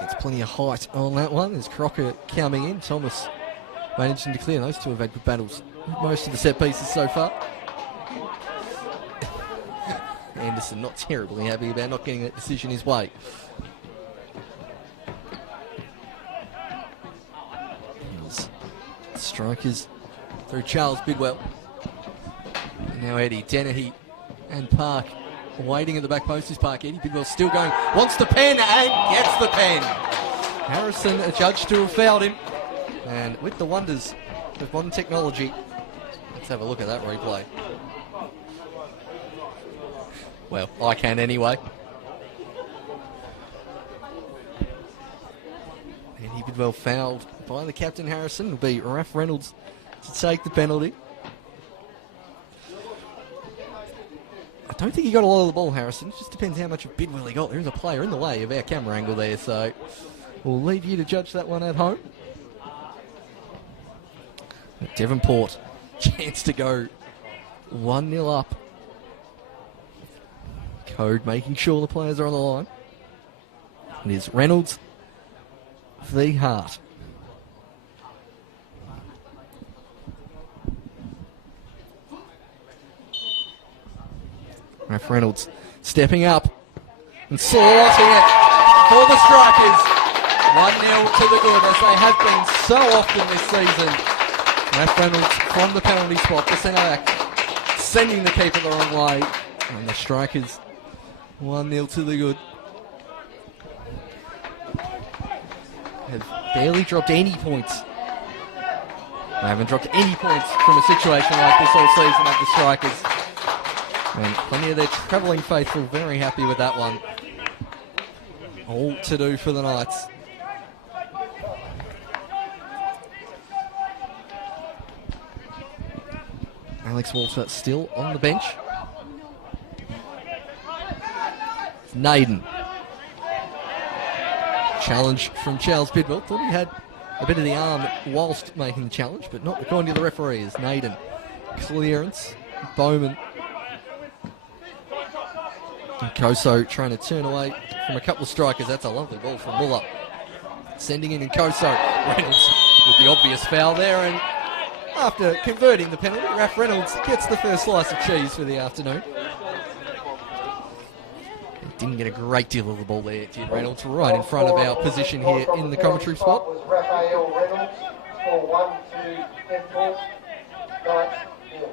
Gets plenty of height on that one. There's Crocker coming in. Thomas managing to clear. Those two have had good battles most of the set pieces so far. Anderson not terribly happy about not getting that decision his way. Strikers through Charles Bidwell. And now Eddie Dennehy and Park waiting at the back post is Park. Eddie Bidwell still going, wants the pen and gets the pen. Harrison adjudged to have fouled him. And with the wonders of modern technology, let's have a look at that replay. Well, I can anyway. Eddie Bidwell fouled by the captain Harrison. It'll be Raph Reynolds to take the penalty. I don't think he got a lot of the ball, Harrison. It just depends how much of Bidwell he got. There is a player in the way of our camera angle there, so we'll leave you to judge that one at home. Devonport, chance to go 1-0 up. Code making sure the players are on the line. It is Reynolds v. Hart. Ralph Reynolds stepping up and slotting it for the Strikers. 1-0 to the good, as they have been so often this season. Ralph Reynolds from the penalty spot, the centre back, sending the keeper the wrong way. And the Strikers 1-0 to the good. Have barely dropped any points. They haven't dropped any points from a situation like this all season at the Strikers. And plenty of their travelling faithful very happy with that one. All to do for the Knights. Alex Walter still on the bench. It's Naden. Challenge from Charles Bidwell. Thought he had a bit of the arm whilst making the challenge, but not according to the referees. Naden. Clearance. Bowman. And Koso trying to turn away from a couple of strikers. That's a lovely ball from Muller. Sending in Koso. Reynolds with the obvious foul there, and after converting the penalty, Raph Reynolds gets the first slice of cheese for the afternoon. Didn't get a great deal of the ball there, did Reynolds, right in front of our position here in the commentary spot. Was Raphael Reynolds, score 1 to Devonport, Knights 0.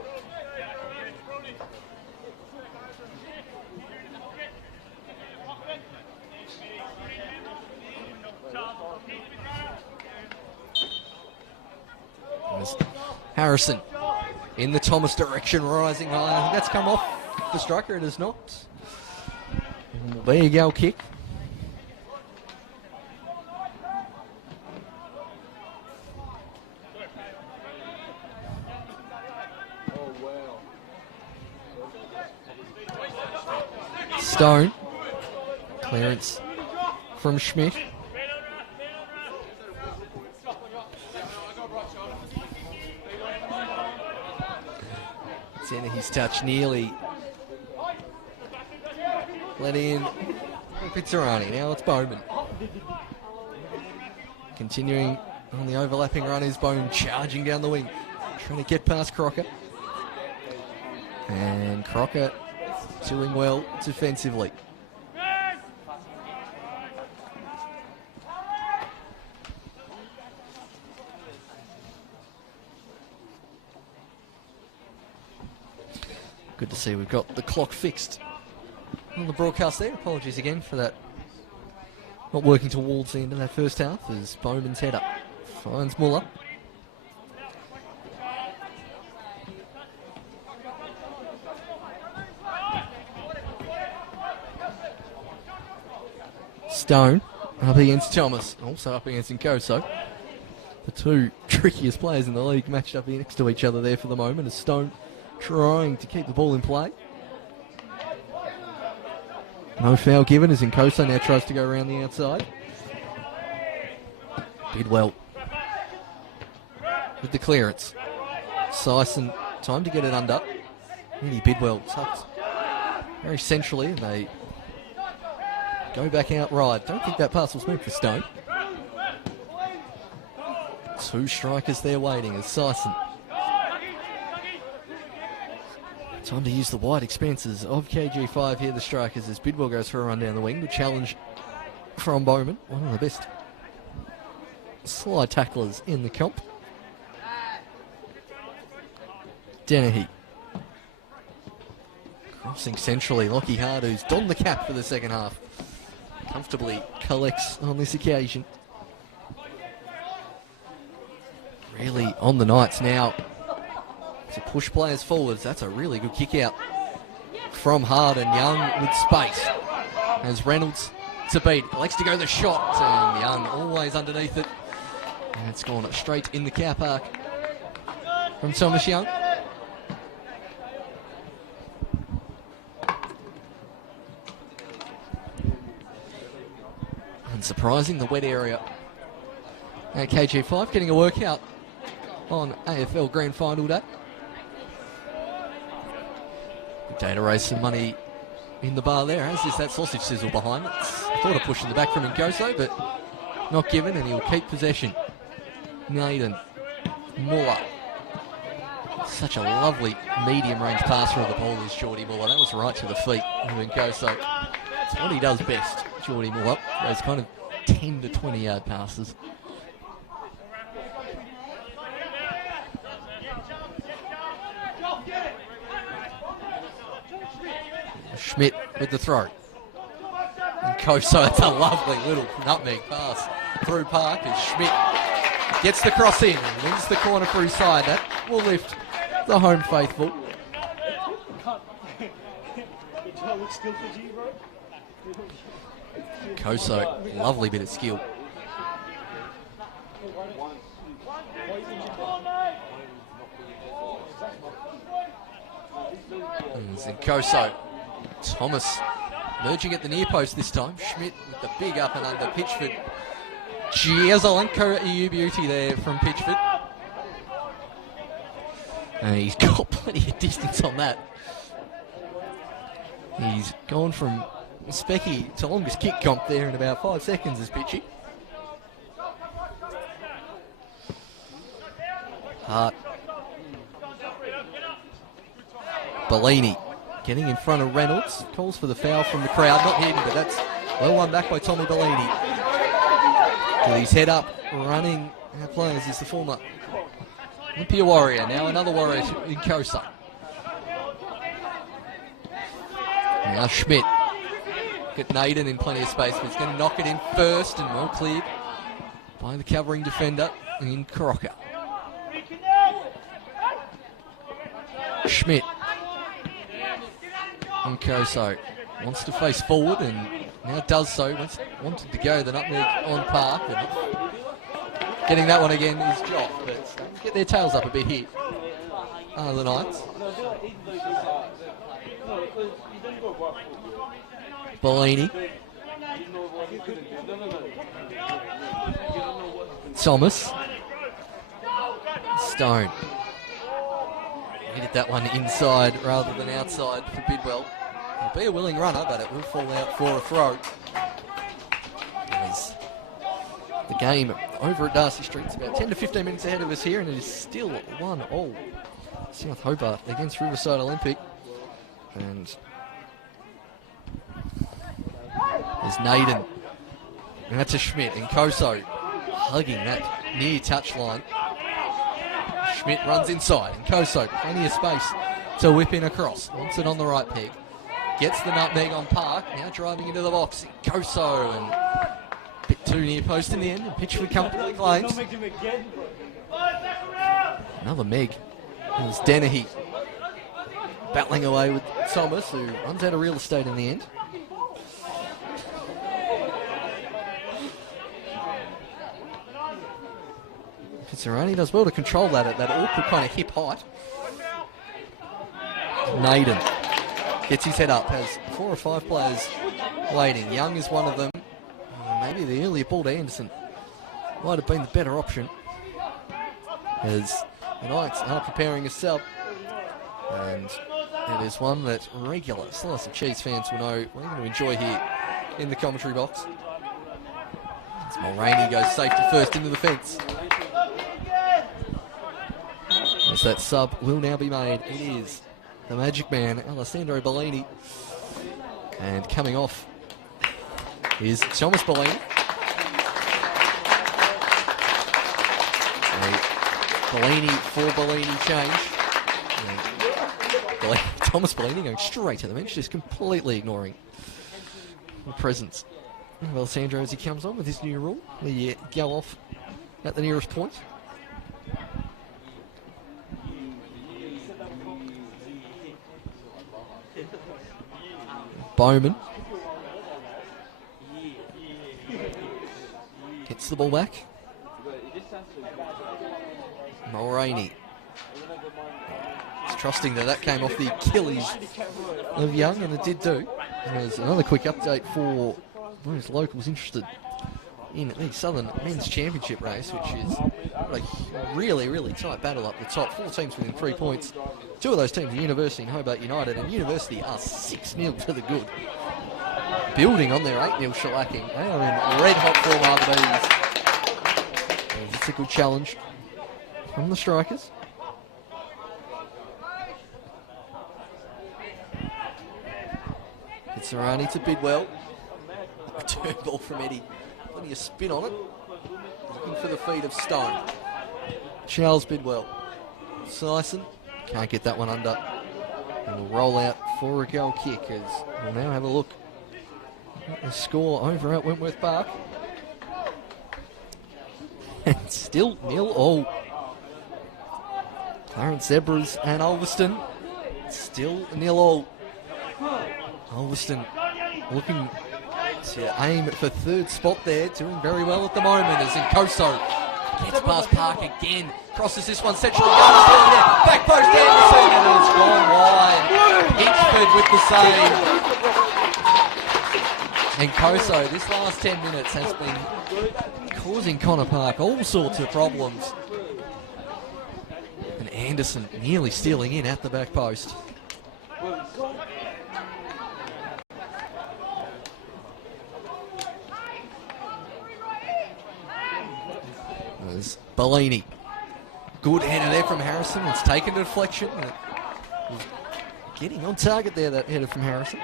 There's Harrison in the Thomas direction, rising high. I think that's come off the striker, it is not. There you go, kick. Stone. Clearance from Schmidt. His touch nearly let in Pizzarani. Now it's Bowman. Continuing on the overlapping run is Bowman, charging down the wing, trying to get past Crocker. And Crocker doing well defensively. Good to see we've got the clock fixed on the broadcast there. Apologies again for that not working towards the end of that first half as Bowman's header finds Muller. Stone up against Thomas, also up against Nkoso. The two trickiest players in the league matched up next to each other there for the moment as Stone trying to keep the ball in play. No foul given as Nkoso now tries to go around the outside. Bidwell with the clearance. Sison, time to get it under. Really Bidwell tucked very centrally and they go back out wide. Don't think that pass was meant for Stone. Two strikers there waiting as Sison. Time to use the wide expanses of KG5 here, the strikers, as Bidwell goes for a run down the wing. Good challenge from Bowman, one of the best slide tacklers in the comp. Dennehy. Crossing centrally, Lockie Hard, who's donned the cap for the second half. Comfortably collects on this occasion. Really on the Knights now to push players forwards. That's a really good kick out from Hard, and Young with space as Reynolds to beat. Likes to go the shot, and Young always underneath it. And it's gone straight in the car park from Thomas Young. Unsurprising, the wet area at KG5 getting a workout on AFL Grand Final day. Good day to raise some money in the bar there, as is that sausage sizzle behind it. I thought of pushing the back from Nkoso, but not given, and he'll keep possession. Naden, Muller. Such a lovely medium-range passer of the ball is Geordie Muller. That was right to the feet of Nkoso. It's what he does best, Geordie Muller. Those kind of 10 to 20-yard passes. Schmidt with the throw. And Nkoso, that's a lovely little nutmeg pass through Park as Schmidt gets the cross in and wins the corner through side. That will lift the home faithful. Nkoso, lovely bit of skill. And Nkoso. Thomas merging at the near post this time. Schmidt with the big up and under. Pitchford. Giazolenko EU beauty there from Pitchford. And he's got plenty of distance on that. He's gone from Specky to longest kick comp there in about 5 seconds as Pitchy. Hart. Bellini getting in front of Reynolds. Calls for the foul from the crowd. Not hidden, but that's well won back by Tommy Bellini. With his head up, running our players is the former Olympia Warrior. Now another Warrior in Kosa. Now Schmidt. Got Naden in plenty of space, but he's going to knock it in first and well cleared by the covering defender in Crocker. Schmidt. And Koso wants to face forward and now does so. Wanted to go the nutmeg on Park. And getting that one again is Joff, but get their tails up a bit here. The Knights. Bellini. Thomas. Stone. Hit that one inside rather than outside for Bidwell. It'll be a willing runner, but it will fall out for a throw. As the game over at Darcy Street's about 10 to 15 minutes ahead of us here, and it is still 1-1. South Hobart against Riverside Olympic. And there's Naden. And that's a Schmidt, and Koso hugging that near touchline. Schmidt runs inside, and Koso, plenty of space to whip in across. Wants it on the right peg. Gets the nutmeg on Park, now driving into the box. Koso, and a bit too near post in the end, and pitch for comfortably claims. Another Meg. It was Dennehy battling away with Thomas, who runs out of real estate in the end. Fitzarani does well to control that at that awkward kind of hip height. Naden gets his head up, has 4 or 5 players waiting. Young is one of them. Maybe the earlier ball to Anderson might have been the better option, as the Knights are preparing a sub, and it is one that regular Slice of Cheese fans will know we're going to enjoy here in the commentary box. As Mulroney goes safety first into the fence. As that sub will now be made, it is the magic man, Alessandro Bellini. And coming off is Thomas Bellini. A Bellini for Bellini change. Thomas Bellini going straight to the bench, just completely ignoring the presence of Alessandro as he comes on with his new rule. We go off at the nearest point. Bowman gets the ball back. Mulroney is trusting that came off the Achilles of Young, and it did do. There's another quick update for those locals interested in the Southern Men's Championship race, which is a really, really tight battle up the top. 4 teams within 3 points. 2 of those teams are University and Hobart United, and University are 6-0 to the good. Building on their 8-0 shellacking. They are in red-hot form after these. It's a good challenge from the Strikers. It's Arani to Bidwell. Return ball from Eddie. Plenty of spin on it. Looking for the feet of Stone. Charles Bidwell. Sison can't get that one under. And will roll out for a goal kick, as we'll now have a look at the score over at Wentworth Park. And still 0-0. Clarence Zebras and Ulverston still 0-0. Ulverston looking to aim for 3rd spot there, doing very well at the moment, as Nkoso gets past Park again, crosses this one centrally, back post Anderson, and it's gone wide. Hitchford with the save. Nkoso, this last 10 minutes has been causing Connor Park all sorts of problems. And Anderson nearly stealing in at the back post. There's Bellini. Good header there from Harrison. It's taken a deflection. And it was getting on target there, that header from Harrison.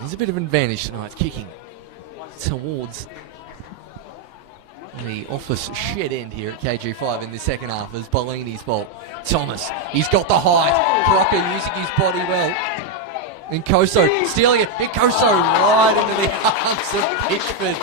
There's a bit of an advantage tonight, kicking towards the office shed end here at KG5 in the second half as Bellini's ball. Thomas, he's got the height. Crocker using his body well. And Koso stealing it. And Koso right into the arms of Pitchford.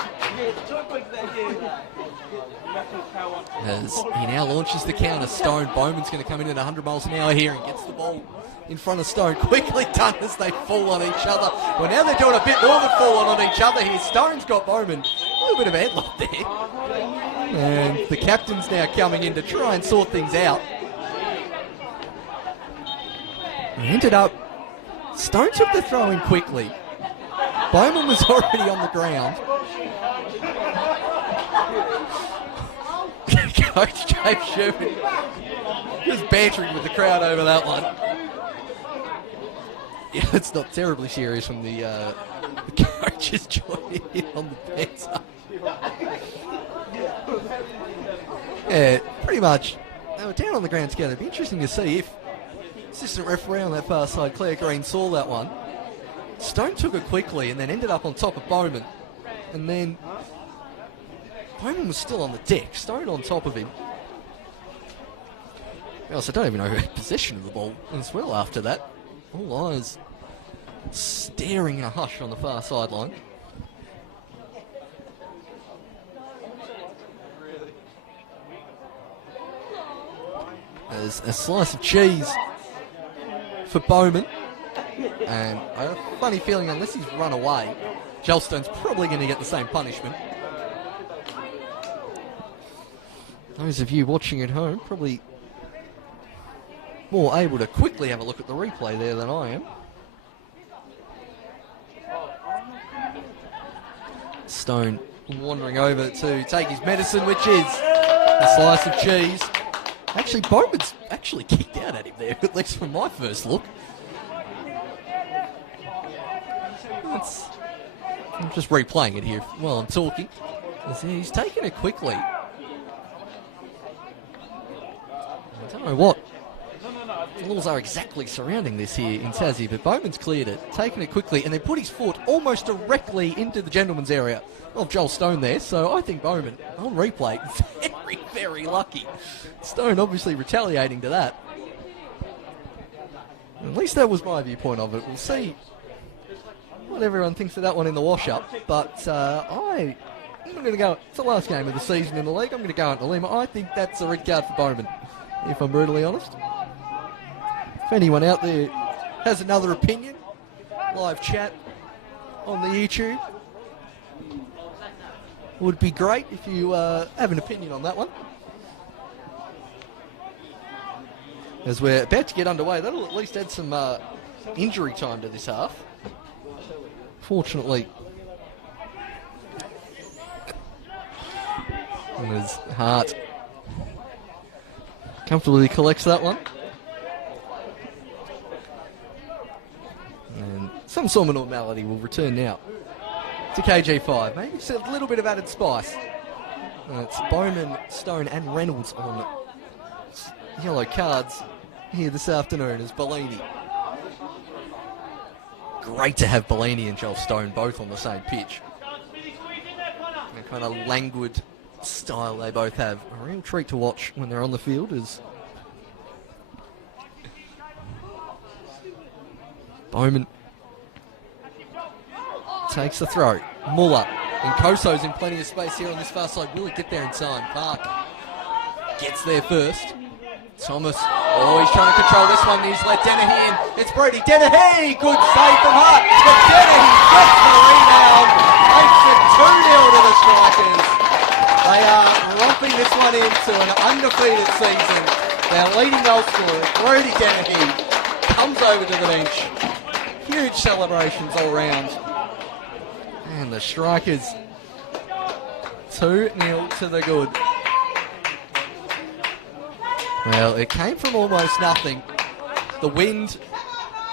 As he now launches the counter, Stone. Bowman's going to come in at 100 miles an hour here and gets the ball in front of Stone. Quickly done as they fall on each other. Well, now they're doing a bit more than falling on each other here. Stone's got Bowman. A little bit of a headlock there. And the captain's now coming in to try and sort things out. And ended up, Stone took the throw in quickly. Bowman was already on the ground. Coach James Sherman just bantering with the crowd over that one. Yeah, it's not terribly serious from the coaches joining in on the banter. Yeah, pretty much. They were down on the ground together. It'd be interesting to see if assistant referee on that far side, Claire Green, saw that one. Stone took it quickly and then ended up on top of Bowman. And then Bowman was still on the deck, Stone on top of him. Else, I don't even know who had possession of the ball as well after that. All eyes staring in a hush on the far sideline. There's a slice of cheese for Bowman. And I have a funny feeling unless he's run away, Gelstone's probably going to get the same punishment. Those of you watching at home probably more able to quickly have a look at the replay there than I am. Stone wandering over to take his medicine, which is a slice of cheese. Actually, Bowman's actually kicked out at him there, at least from my first look. I'm just replaying it here while I'm talking. He's taken it quickly. I don't know what laws are exactly surrounding this here in Tassie, but Bowman's cleared it, taken it quickly, and then put his foot almost directly into the gentleman's area of Joel Stone there. So I think Bowman, on replay, very, very lucky. Stone obviously retaliating to that. At least that was my viewpoint of it. We'll see what everyone thinks of that one in the wash-up, but I'm going to go, it's the last game of the season in the league, I'm going to go out on a limb. I think that's a red card for Bowman, if I'm brutally honest. If anyone out there has another opinion, live chat on the YouTube would be great if you have an opinion on that one. As we're about to get underway, that'll at least add some injury time to this half. Fortunately, and his Hart comfortably collects that one. And some sort of normality will return now to KG5. Maybe it's a little bit of added spice. And it's Bowman, Stone and Reynolds on yellow cards here this afternoon as Bellini. Great to have Bellini and Joel Stone both on the same pitch. The kind of languid style they both have. A real treat to watch when they're on the field is Bowman takes the throw. Muller and Koso's in plenty of space here on this far side. Will he get there in time? Park gets there first. Thomas, he's trying to control this one. He's let Dennehy in. It's Brody. Dennehy, good save from Hart. But Dennehy gets the rebound. Makes it 2-0 to the Strikers. They are romping this one into an undefeated season. Their leading goal scorer, Brody Dennehy, comes over to the bench. Huge celebrations all round. And the Strikers 2-0 to the good. Well, it came from almost nothing. The wind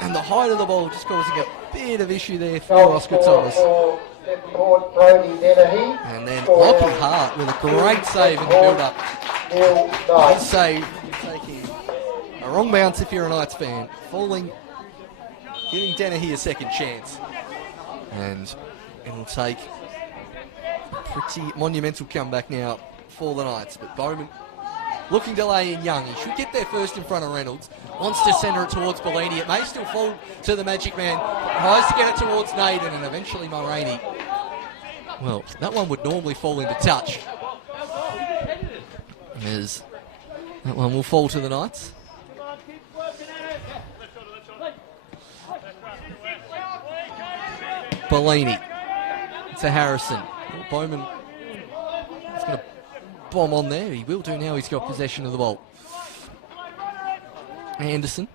and the height of the ball just causing a bit of issue there for Oscar Thomas. For Devonport, Brody Dennehy. And then For Lockie Hart with a great save in the build-up. Neil His Knight. save, taking a wrong bounce if you're a Knights fan. Falling, giving Dennehy a second chance. And it'll take a pretty monumental comeback now for the Knights. But Bowman looking to lay in young. He should get there first in front of Reynolds. Wants to centre it towards Bellini. It may still fall to the Magic Man. Tries to get it towards Naden and eventually Mulroney. Well, that one would normally fall into touch. As that one will fall to the Knights. Bellini to Harrison. Bowman is going to bomb on there. He will do now. He's got possession of the ball. Anderson.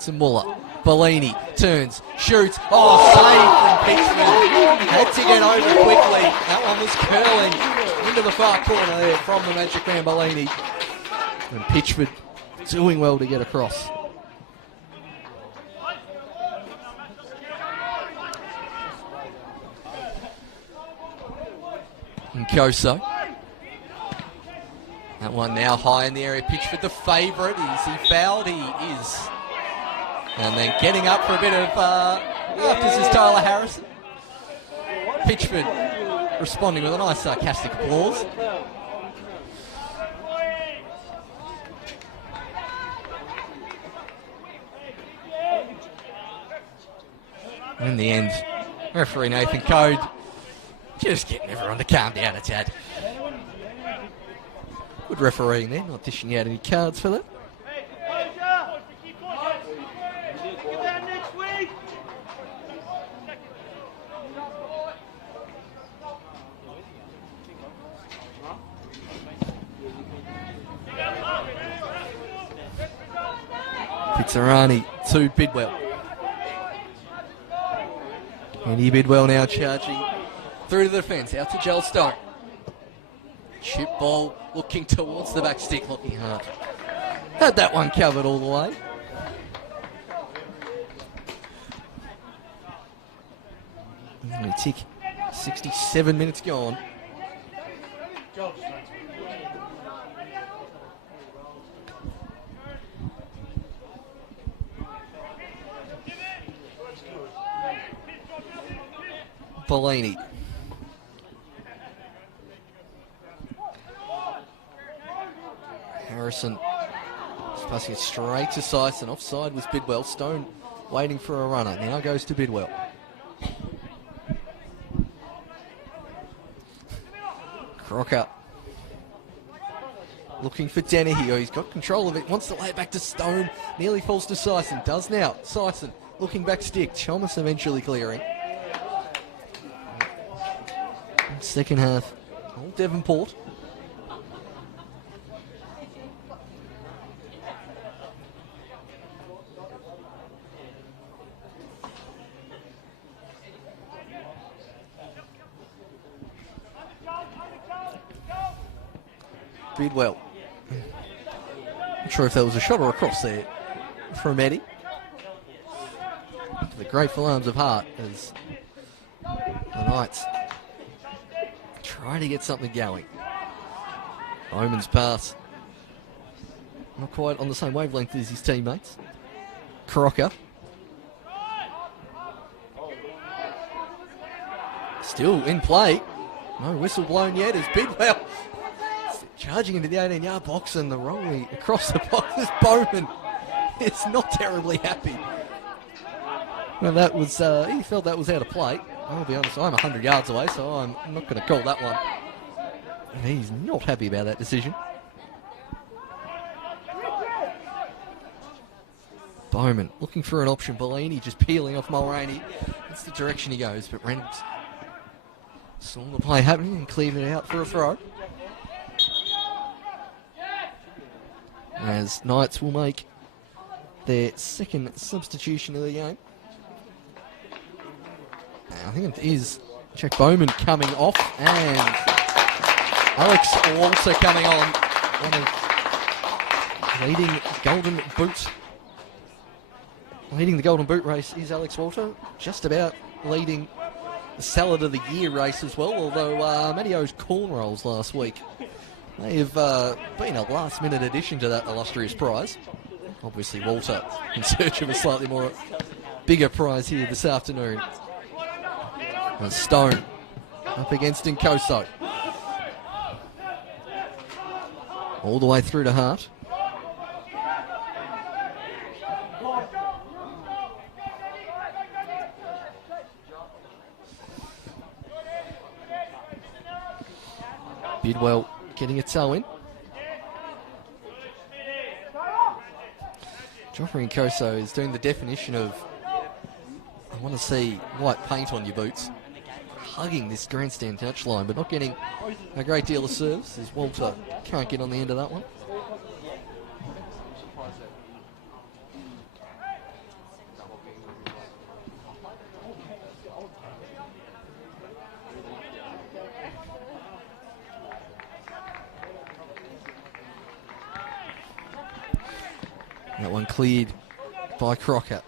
To Muller. Bellini turns, shoots. Oh, save from Pitchford. Had to get over quickly. That one was curling into the far corner there from the Magic Man Bellini. And Pitchford doing well to get across. And Koso. That one now high in the area. Pitchford the favourite. Is he fouled? He is. And then getting up for a bit of this is Tyler Harrison. Pitchford responding with a nice sarcastic applause. In the end, referee Nathan Code just getting everyone to calm down a tad. Good refereeing there, not dishing out any cards for that. Pizzarani to Bidwell. Andy Bidwell now charging through to the defence, out to Gelstone. Chip ball looking towards the back stick, looking hard. Had that one covered all the way. Only tick, 67 minutes gone. Bellini. Harrison is passing it straight to Sison. Offside was Bidwell. Stone waiting for a runner. Now goes to Bidwell. Crocker looking for Dennehy. Oh, he's got control of it. Wants to lay it back to Stone. Nearly falls to Sison. Does now. Sison looking back stick. Thomas eventually clearing. Second half, old Devonport. Bidwell. Not sure if that was a shot or a cross there from Eddie. To the grateful arms of Hart as the Knights trying to get something going. Bowman's pass. Not quite on the same wavelength as his teammates. Crocker. Still in play. No whistle blown yet as Bidwell charging into the 18-yard box, and the rolling across the box as Bowman is not terribly happy. Well, that was, he felt that was out of play. I'll be honest, I'm 100 yards away, so I'm not going to call that one. He's not happy about that decision. Bowman looking for an option. Bellini just peeling off Mulroney. That's the direction he goes, but Reynolds saw the play happening and cleared it out for a throw. As Knights will make their second substitution of the game. I think it is Jack Bowman coming off, and Alex also coming on. One of leading Golden Boot Leading the Golden Boot race is Alex Walter, just about leading the Salad of the Year race as well, although Mattio's corn rolls last week may have been a last-minute addition to that illustrious prize. Obviously, Walter in search of a slightly more bigger prize here this afternoon. And Stone up against Nkoso. All the way through to Hart. Bidwell getting a toe in. Joffrey Nkoso is doing the definition of, I want to see white paint on your boots. Hugging this grandstand touchline, but not getting a great deal of service, as Walter can't get on the end of that one. That one cleared by Crocker.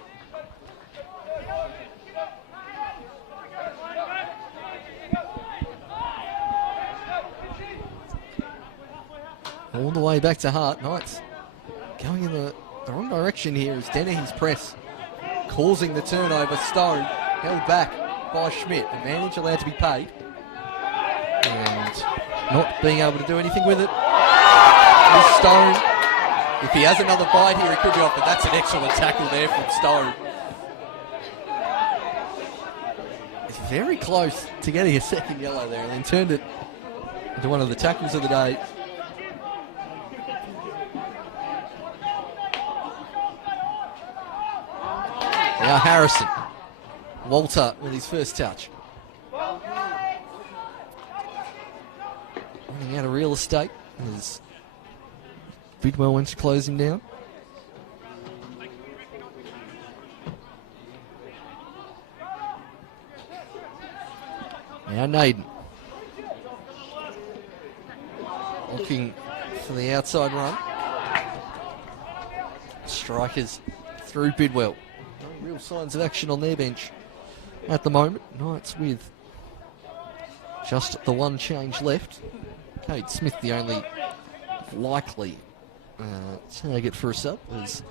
All the way back to Hart. Knights going in the wrong direction here as Dennehy's press causing the turnover. Stone held back by Schmidt. Advantage allowed to be paid. And not being able to do anything with it. Is Stone. If he has another bite here, he could be off, but that's an excellent tackle there from Stone. It's very close to getting a second yellow there and then turned it into one of the tackles of the day. Now Harrison. Walter with his first touch. Running out of real estate as Bidwell went to close him down. Now Naden. Looking for the outside run. Strikers through Bidwell. No real signs of action on their bench at the moment. Knights with just the one change left. Cade Smith the only likely target for a sub, as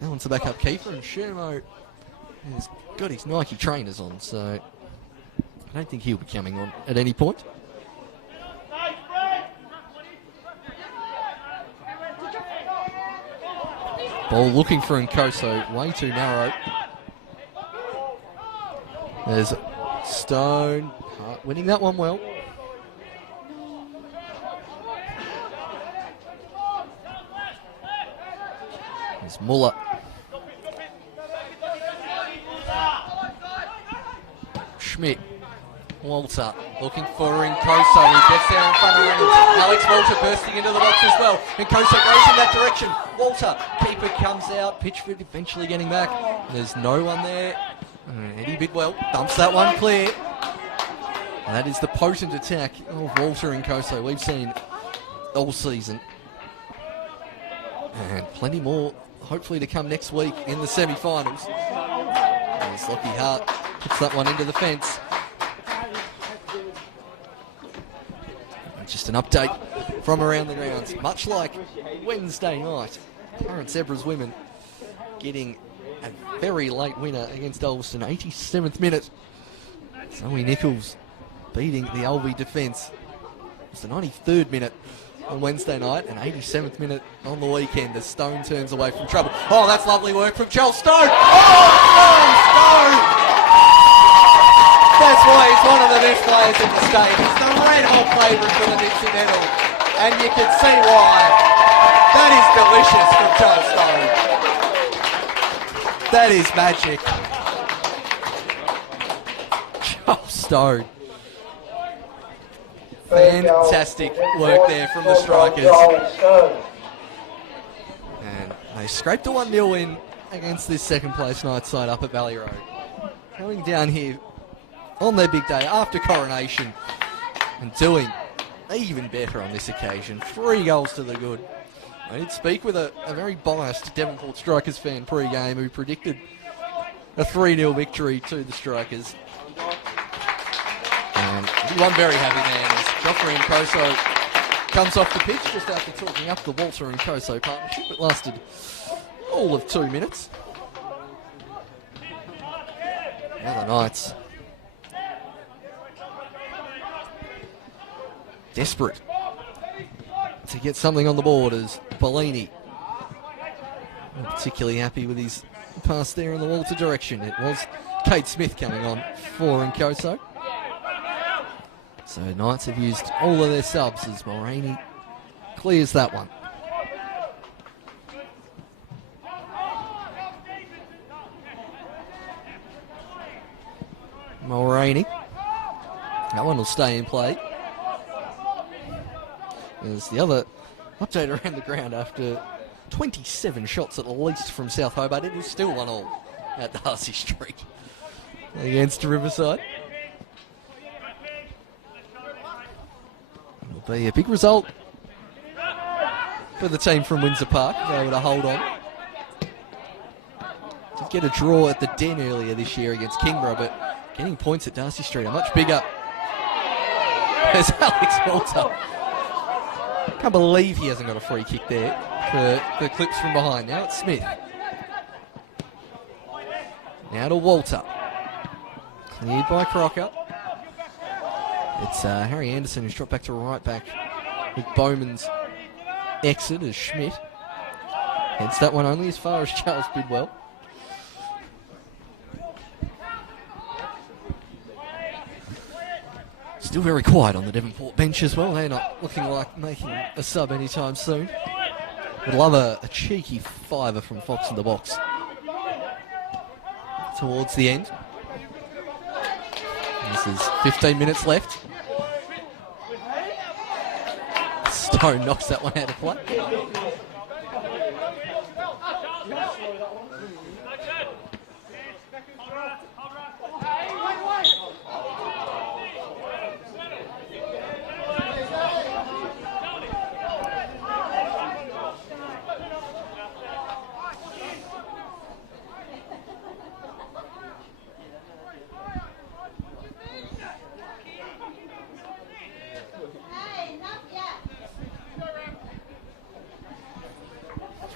that one's the backup keeper, and Shermo has got his Nike trainers on, so I don't think he'll be coming on at any point. Ball looking for Nkoso, way too narrow. There's Stone, winning that one well. There's Muller. Schmidt. Walter looking for Nkoso. He gets there in front of Reynolds. Alex Walter bursting into the box as well. Nkoso goes in that direction. Walter, keeper comes out. Pitchford eventually getting back. There's no one there. Eddie Bidwell dumps that one clear. And that is the potent attack of Walter Nkoso we've seen all season. And plenty more hopefully to come next week in the semi-finals. As Lockie Hart puts that one into the fence. And just an update from around the grounds. Much like Wednesday night, current Zebras women getting a very late winner against Ulverston, 87th minute. Zoe Nichols beating the Alvey defence. It's the 93rd minute on Wednesday night, and 87th minute on the weekend as Stone turns away from trouble. Oh, that's lovely work from Charles Stone. Oh, Stone! That's why he's one of the best players in the state. He's the red hot favourite for the Dixie medal, and you can see why. That is delicious from Charles Stone. That is magic. Charles Stone. Fantastic work there from the strikers. And they scraped a 1-0 win against this second place Knights side up at Valley Road. Coming down here on their big day after coronation and doing even better on this occasion. 3 goals to the good. I did speak with a very biased Devonport Strikers fan pre-game who predicted a 3-0 victory to the Strikers. And one very happy man is Joffrey and Koso comes off the pitch just after talking up the Walter and Koso partnership. It lasted all of 2 minutes. Now the Knights desperate to get something on the board as Bellini, not particularly happy with his pass there in the Walter direction. It was Kate Smith coming on for Nkoso. So Knights have used all of their subs as Mulroney clears that one. Mulroney. That one will stay in play. There's the other update around the ground after 27 shots at least from South Hobart. It is still 1-1 at Darcy Street against Riverside. It'll be a big result for the team from Windsor Park. They're able to hold on. Did get a draw at the Den earlier this year against Kingborough, but getting points at Darcy Street are much bigger. There's Alex Walter. Can't believe he hasn't got a free kick there for the clips from behind. Now it's Smith. Now to Walter. Cleared by Crocker. It's Harry Anderson who's dropped back to right back with Bowman's exit as Schmidt heads that one only as far as Charles Bidwell. Still very quiet on the Devonport bench as well. They're not looking like making a sub anytime soon. Would love a cheeky fiver from Fox in the box towards the end. This is 15 minutes left. Stone knocks that one out of play.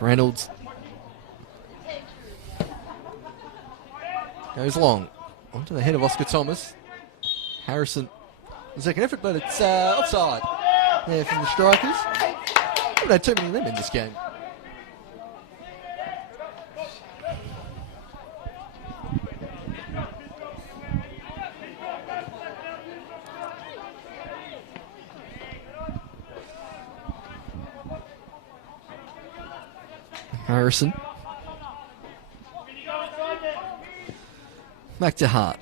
Reynolds goes long onto the head of Oscar Thomas. Harrison, the second effort, but it's offside there from the Strikers. Haven't had too many of them in this game. Harrison. Back to Hart.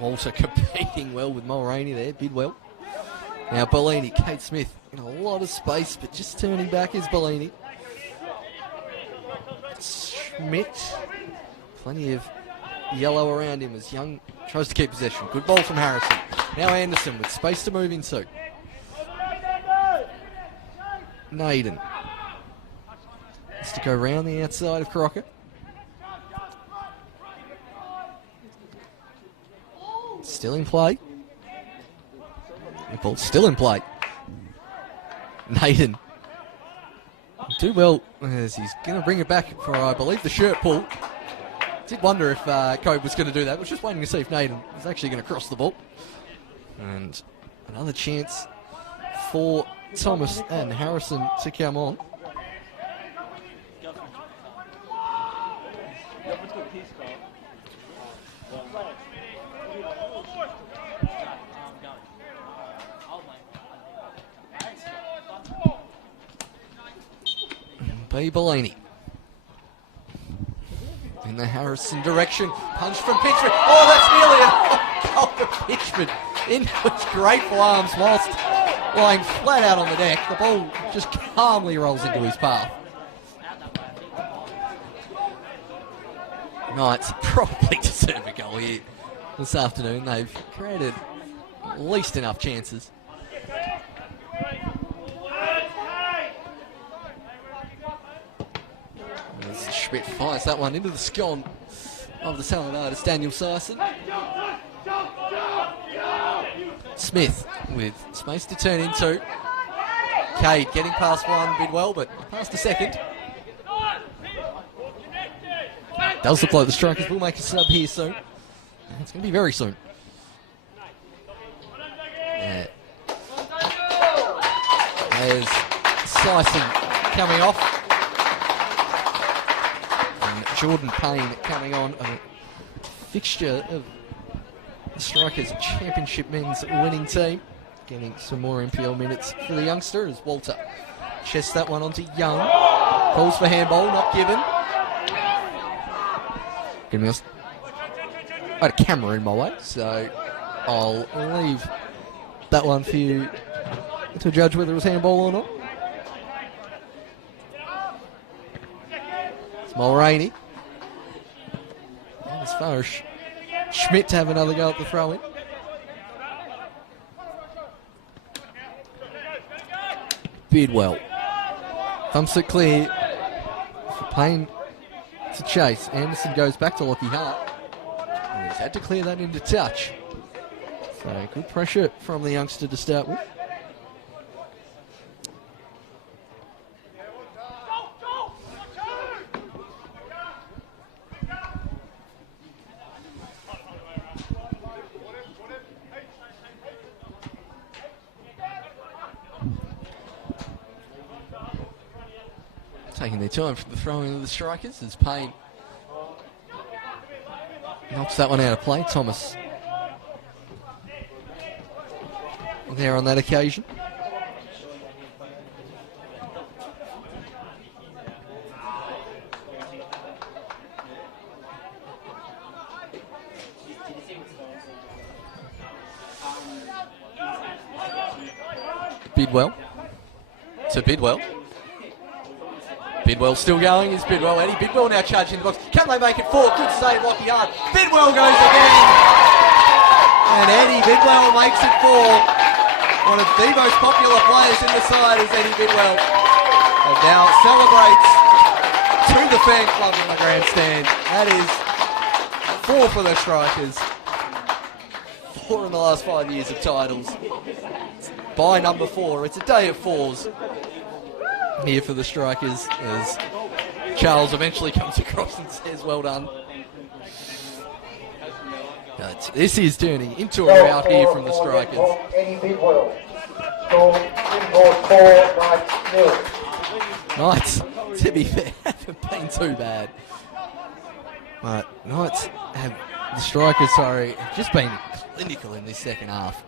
Also competing well with Mulroney there, Bidwell. Now Bellini, Kate Smith in a lot of space, but just turning back is Bellini. Schmidt, plenty of yellow around him as Young tries to keep possession. Good ball from Harrison. Now Anderson with space to move into. Naden. To go round the outside of Crocker. Still in play. The ball's still in play. Naden. Do well as he's going to bring it back for, I believe, the shirt pull. Did wonder if Cope was going to do that. Was just waiting to see if Naden was actually going to cross the ball. And another chance for Thomas and Harrison to come on. Bellini in the Harrison direction, punch from Pitchford. Oh, that's nearly a goal for Pitchford into his grateful arms whilst lying flat out on the deck. The ball just calmly rolls into his path. Knights probably deserve a goal here this afternoon. They've created at least enough chances. Schmidt fires that one into the scone of the Saladatus, Daniel Sarson. Smith with space to turn into. Cade getting past one, Bidwell, but past the second. Does look like the Strikers will make a sub here soon. It's going to be very soon. Yeah. There's Sison coming off. And Jordan Payne coming on. A fixture of the Strikers Championship men's winning team. Getting some more NPL minutes for the youngster as Walter chests that one onto Young. Calls for handball, not given. I had a camera in my way, so I'll leave that one for you to judge whether it was handball or not. It's Mulroney. And as far as Schmidt to have another go at the throw-in. Bidwell. Thumps it clear for Payne to chase. Anderson goes back to Lockie Hart. And he's had to clear that into touch. So good pressure from the youngster to start with. Taking their time for the throw-in of the Strikers as Payne knocks that one out of play. Thomas there on that occasion. Bidwell to Bidwell. Bidwell still going, is Bidwell. Eddie Bidwell now charging the box. Can they make it 4? Good save, Lockie Hart. Bidwell goes again. And Eddie Bidwell makes it 4. One of the most popular players in the side is Eddie Bidwell. And now celebrates to the fan club in the grandstand. That is 4 for the Strikers. 4 in the last 5 years of titles. By number 4, it's a day of 4s. Here for the Strikers as Charles eventually comes across and says, well done. But this is turning into a rout here from the Strikers. Eddie Bidwell. Devonport 4, Knights 0. Knights, to be fair, haven't been too bad. But Knights have, the Strikers, have just been clinical in this second half.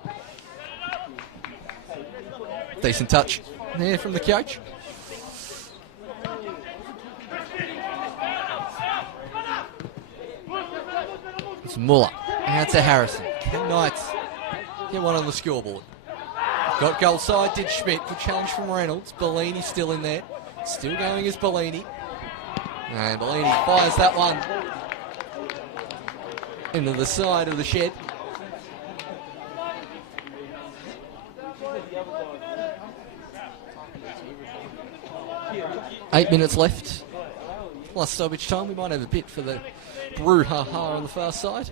Decent touch there from the coach. It's Muller. Out to Harrison. Can Knights get one on the scoreboard? Got goal side, did Schmidt. Good challenge from Reynolds. Bellini still in there. Still going is Bellini. And Bellini fires that one into the side of the shed. Eight minutes left. Plus stoppage time. We might have a bit for the brouhaha on the far side.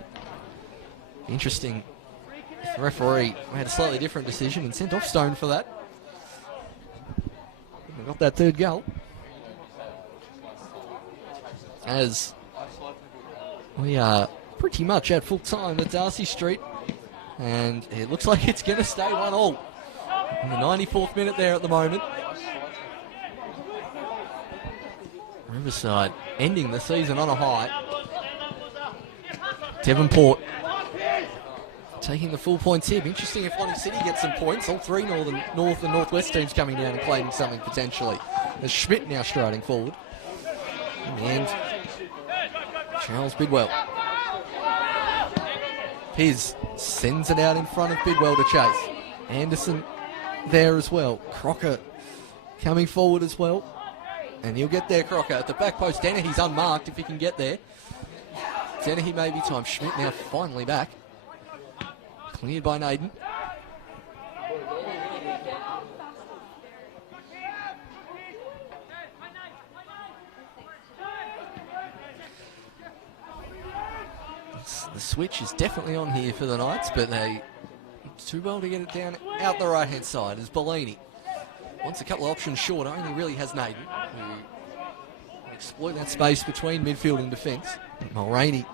Interesting. The referee had a slightly different decision and sent off Stone for that. We got that third goal. As we are pretty much at full time at Darcy Street. And it looks like it's going to stay 1-1. In the 94th minute there at the moment. Riverside ending the season on a high. Devonport taking the full points here. Interesting if Lonnie City gets some points. All 3 North and Northwest teams coming down and claiming something potentially. As Schmidt now striding forward. And Charles Bidwell. Piz sends it out in front of Bidwell to chase. Anderson there as well. Crocker coming forward as well. And he'll get there, Crocker. At the back post, Dennehy's unmarked if he can get there. Dennehy may be time. Schmidt now finally back. Cleared by Naden. So the switch is definitely on here for the Knights, but they too well to get it down out the right-hand side as Bellini wants a couple of options short. Only really has Naden, who can exploit that space between midfield and defence. Mulroney,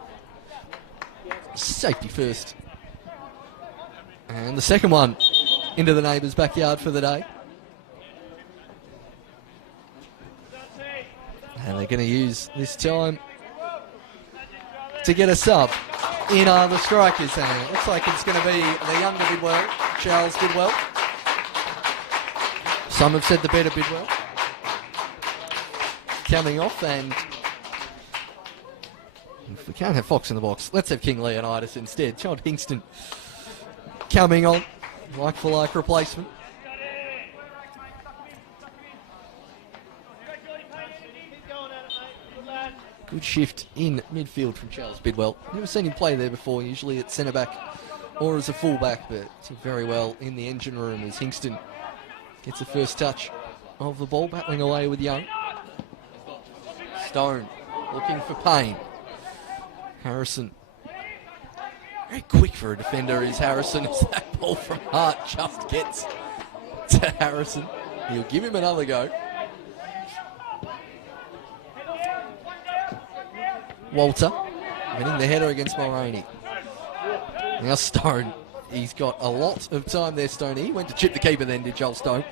safety first. And the second one into the neighbour's backyard for the day. And they're going to use this time to get a sub in the strikers. And it looks like it's going to be the younger Bidwell, Charles Bidwell. Some have said the better Bidwell. Coming off, and if we can't have Fox in the box, let's have King Leonidas instead. John Hingston coming on, like for like replacement. Good shift in midfield from Charles Bidwell. Never seen him play there before, usually at centre back or as a full back, but did very well in the engine room as Hingston gets the first touch of the ball, battling away with Young. Stone looking for Payne. Harrison. Very quick for a defender is Harrison as that ball from Hart just gets to Harrison. He'll give him another go. Walter winning the header against Mulroney. Now Stone. He's got a lot of time there, Stone. He went to chip the keeper then, did Joel Stone.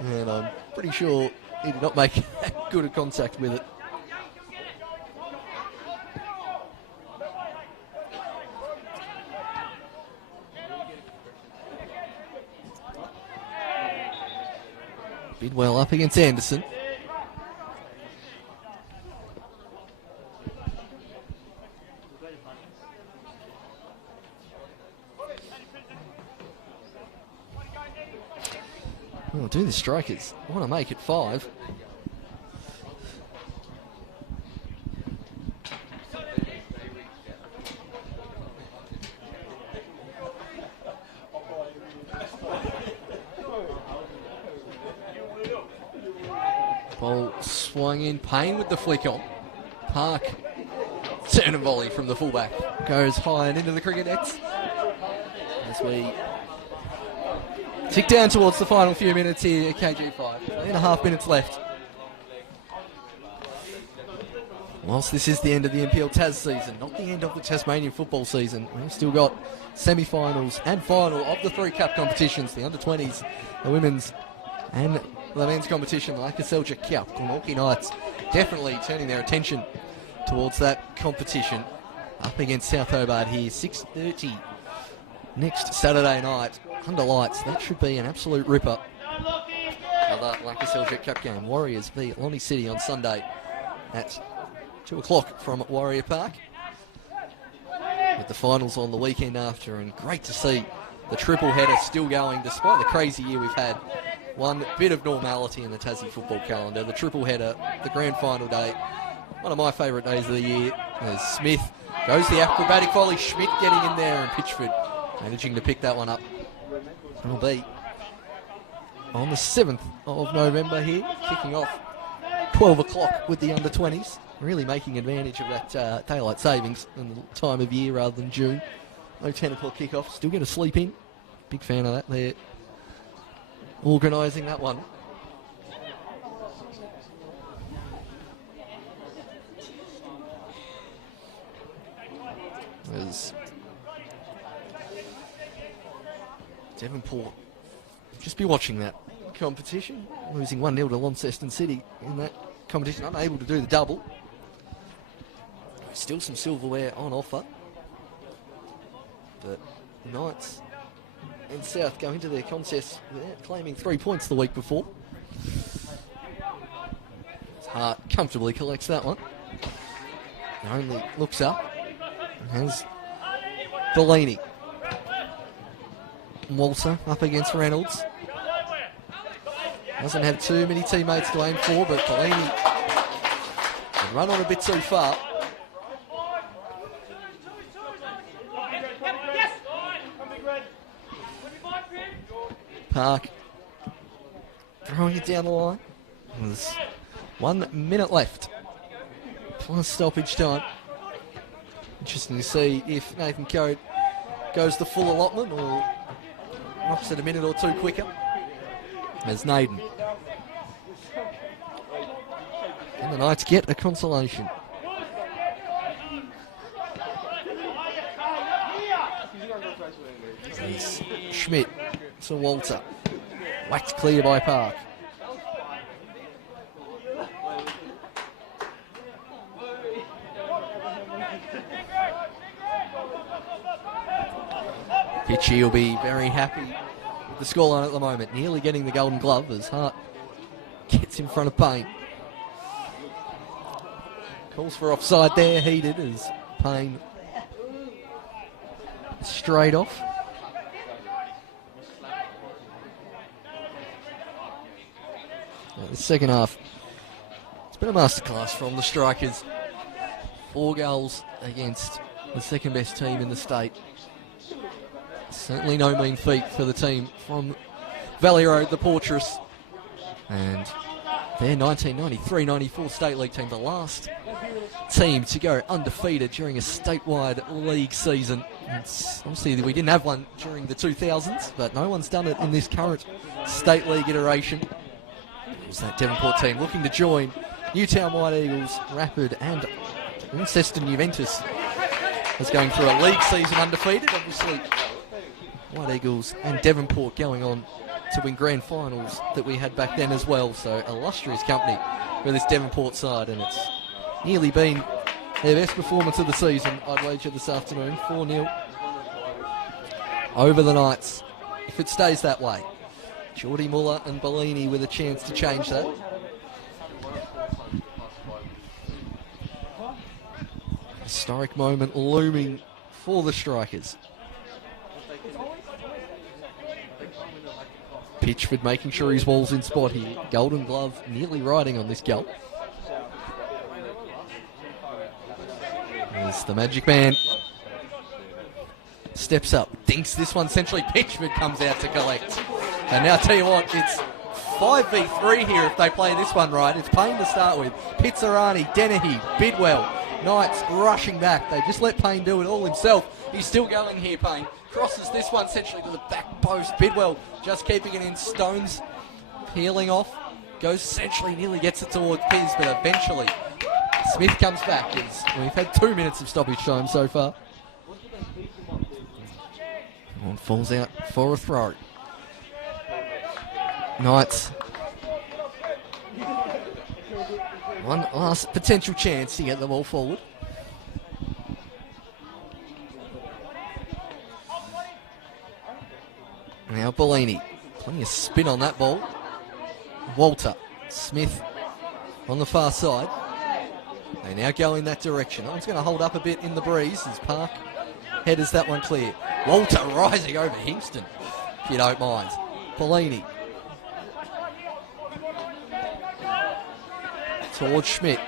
And I'm pretty sure he did not make that good a contact with it. Bidwell up against Anderson. Well, do the strikers want to make it 5? Ball swung in, Payne with the flick on. Park, turn and volley from the fullback. Goes high and into the cricket nets. As we tick down towards the final few minutes here at KG5. 3.5 minutes left. Whilst this is the end of the NPL Tas season, not the end of the Tasmanian football season, we've still got semi-finals and final of the 3 cup competitions, the under-20s, the women's and the men's competition, like the Seljuk Cup. Glenorchy Knights definitely turning their attention towards that competition. Up against South Hobart here, 6:30 next Saturday night. Under lights, that should be an absolute ripper. Another Lanka Seljuk Cup game. Warriors v Lonnie City on Sunday at 2 o'clock from Warrior Park. With the finals on the weekend after, and great to see the triple header still going despite the crazy year we've had. One bit of normality in the Tassie football calendar. The triple header, the grand final day. One of my favourite days of the year. As Smith goes the acrobatic volley. Schmidt getting in there, and Pitchford managing to pick that one up. It'll be on the 7th of November here, kicking off 12 o'clock with the under-20s. Really making advantage of that daylight savings and the time of year rather than June. No 10 o'clock kickoff. Still get a sleep in. Big fan of that there. Organising that one. There's Devonport. Just be watching that competition. Losing 1-0 to Launceston City in that competition. Unable to do the double. Still some silverware on offer. But Knights and South go into their contest without claiming 3 points the week before. Hart comfortably collects that one. Only looks up and has Bellini. Walter up against Reynolds. Doesn't have too many teammates to aim for, but Bellini can run on a bit too far. Park throwing it down the line. There's 1 minute left. Plus stoppage time. Interesting to see if Nathan Coate goes the full allotment or knocks it a minute or two quicker. As Naden. And the Knights get a consolation. It's Schmidt to Walter. Whacked clear by Park. Pitchy will be very happy with the scoreline at the moment. Nearly getting the golden glove as Hart gets in front of Payne. Calls for offside there, heated as Payne straight off. The second half, it's been a masterclass from the Strikers. 4 goals against the second best team in the state. Certainly no mean feat for the team from Valley Road, the Portress. And their 1993-94 State League team, the last team to go undefeated during a statewide league season. It's obviously, we didn't have one during the 2000s, but no one's done it in this current State League iteration. It was that Devonport team looking to join Newtown White Eagles, Rapid and Launceston Juventus as going through a league season undefeated. Obviously, White Eagles and Devonport going on to win grand finals that we had back then as well. So illustrious company for this Devonport side, and it's nearly been their best performance of the season, I'd wager this afternoon. 4-0 over the Knights, if it stays that way. Geordie Muller and Bellini with a chance to change that. Historic moment looming for the Strikers. Pitchford making sure his ball's in spot here. Golden glove nearly riding on this goal. As the Magic Man steps up, dinks this one centrally. Pitchford comes out to collect. And now, tell you what, it's 5v3 here if they play this one right. It's Payne to start with. Pizzarani, Dennehy, Bidwell. Knights rushing back. They just let Payne do it all himself. He's still going here, Payne. Crosses this one centrally to the back post. Bidwell just keeping it in. Stones peeling off. Goes centrally, nearly gets it towards Piz, but eventually Smith comes back. We've had 2 minutes of stoppage time so far. And falls out for a throw. Knights. One last potential chance to get the ball forward. Now Bellini. Plenty of spin on that ball. Walter. Smith on the far side. They now go in that direction. That one's going to hold up a bit in the breeze as Park headers that one clear. Walter rising over Hingston, if you don't mind. Bellini. Towards Schmidt.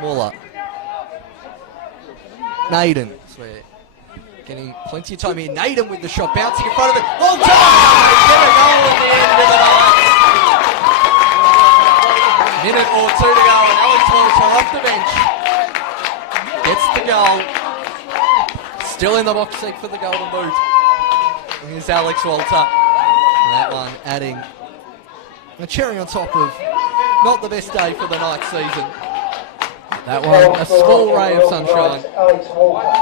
Muller. Naden. So we're getting plenty of time here. Naden with the shot, bouncing in front of it. Walter! Get a goal in the end with the Knights. Minute or two to go, and Alex Walter off the bench. Gets the goal. Still in the box seat for the golden boot. Here's Alex Walter. And that one adding a cherry on top of not the best day for the Knights season. That one, a small ray of sunshine. Alex Walker.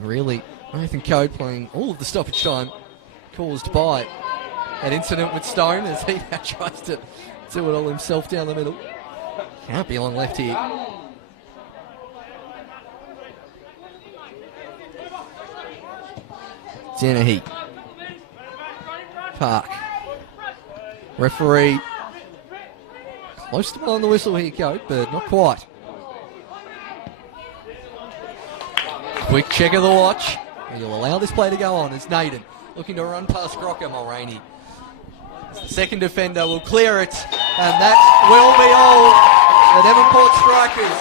Really, Nathan Coate playing all of the stoppage time caused by that incident with Stone as he now tries to do it all himself down the middle. Can't be long left here. Dennehy. Park. Referee. Close to blowing the whistle here, Coate, but not quite. Quick check of the watch. You'll allow this play to go on as Naden looking to run past Crocker. Mulroney. The second defender will clear it, and that will be all. The Devonport Strikers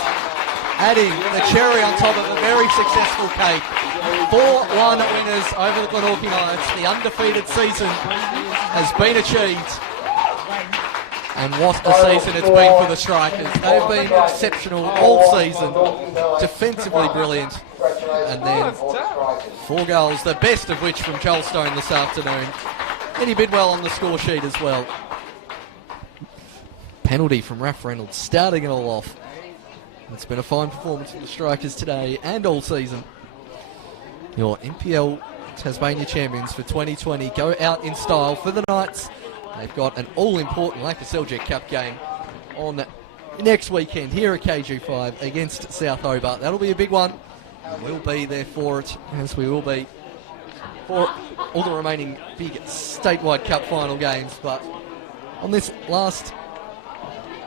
adding the cherry on top of a very successful cake. 4-1 winners over the Glenorchy Knights. The undefeated season has been achieved. And what a season it's been for the Strikers. They've been exceptional all season, defensively brilliant, and then 4 goals, the best of which from Joel Stone this afternoon. And he bid well on the score sheet as well. Penalty from Raph Reynolds, starting it all off. It's been a fine performance from the Strikers today and all season. Your NPL Tasmania champions for 2020 go out in style for the Knights. They've got an all-important Lake Seljuk Cup game on next weekend here at KG5 against South Hobart. That'll be a big one. We'll be there for it, as we will be for all the remaining big statewide cup final games. But on this last,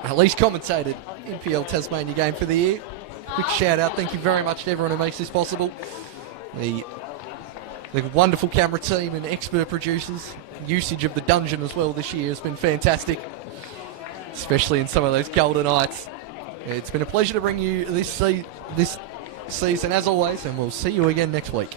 at least commentated NPL Tasmania game for the year, quick shout out, thank you very much to everyone who makes this possible. The wonderful camera team and expert producers. Usage of the dungeon as well this year has been fantastic, especially in some of those Golden Knights. It's been a pleasure to bring you this season as always, and we'll see you again next week.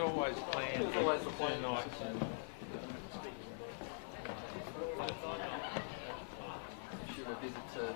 Always planned. Always the plan. Should have visited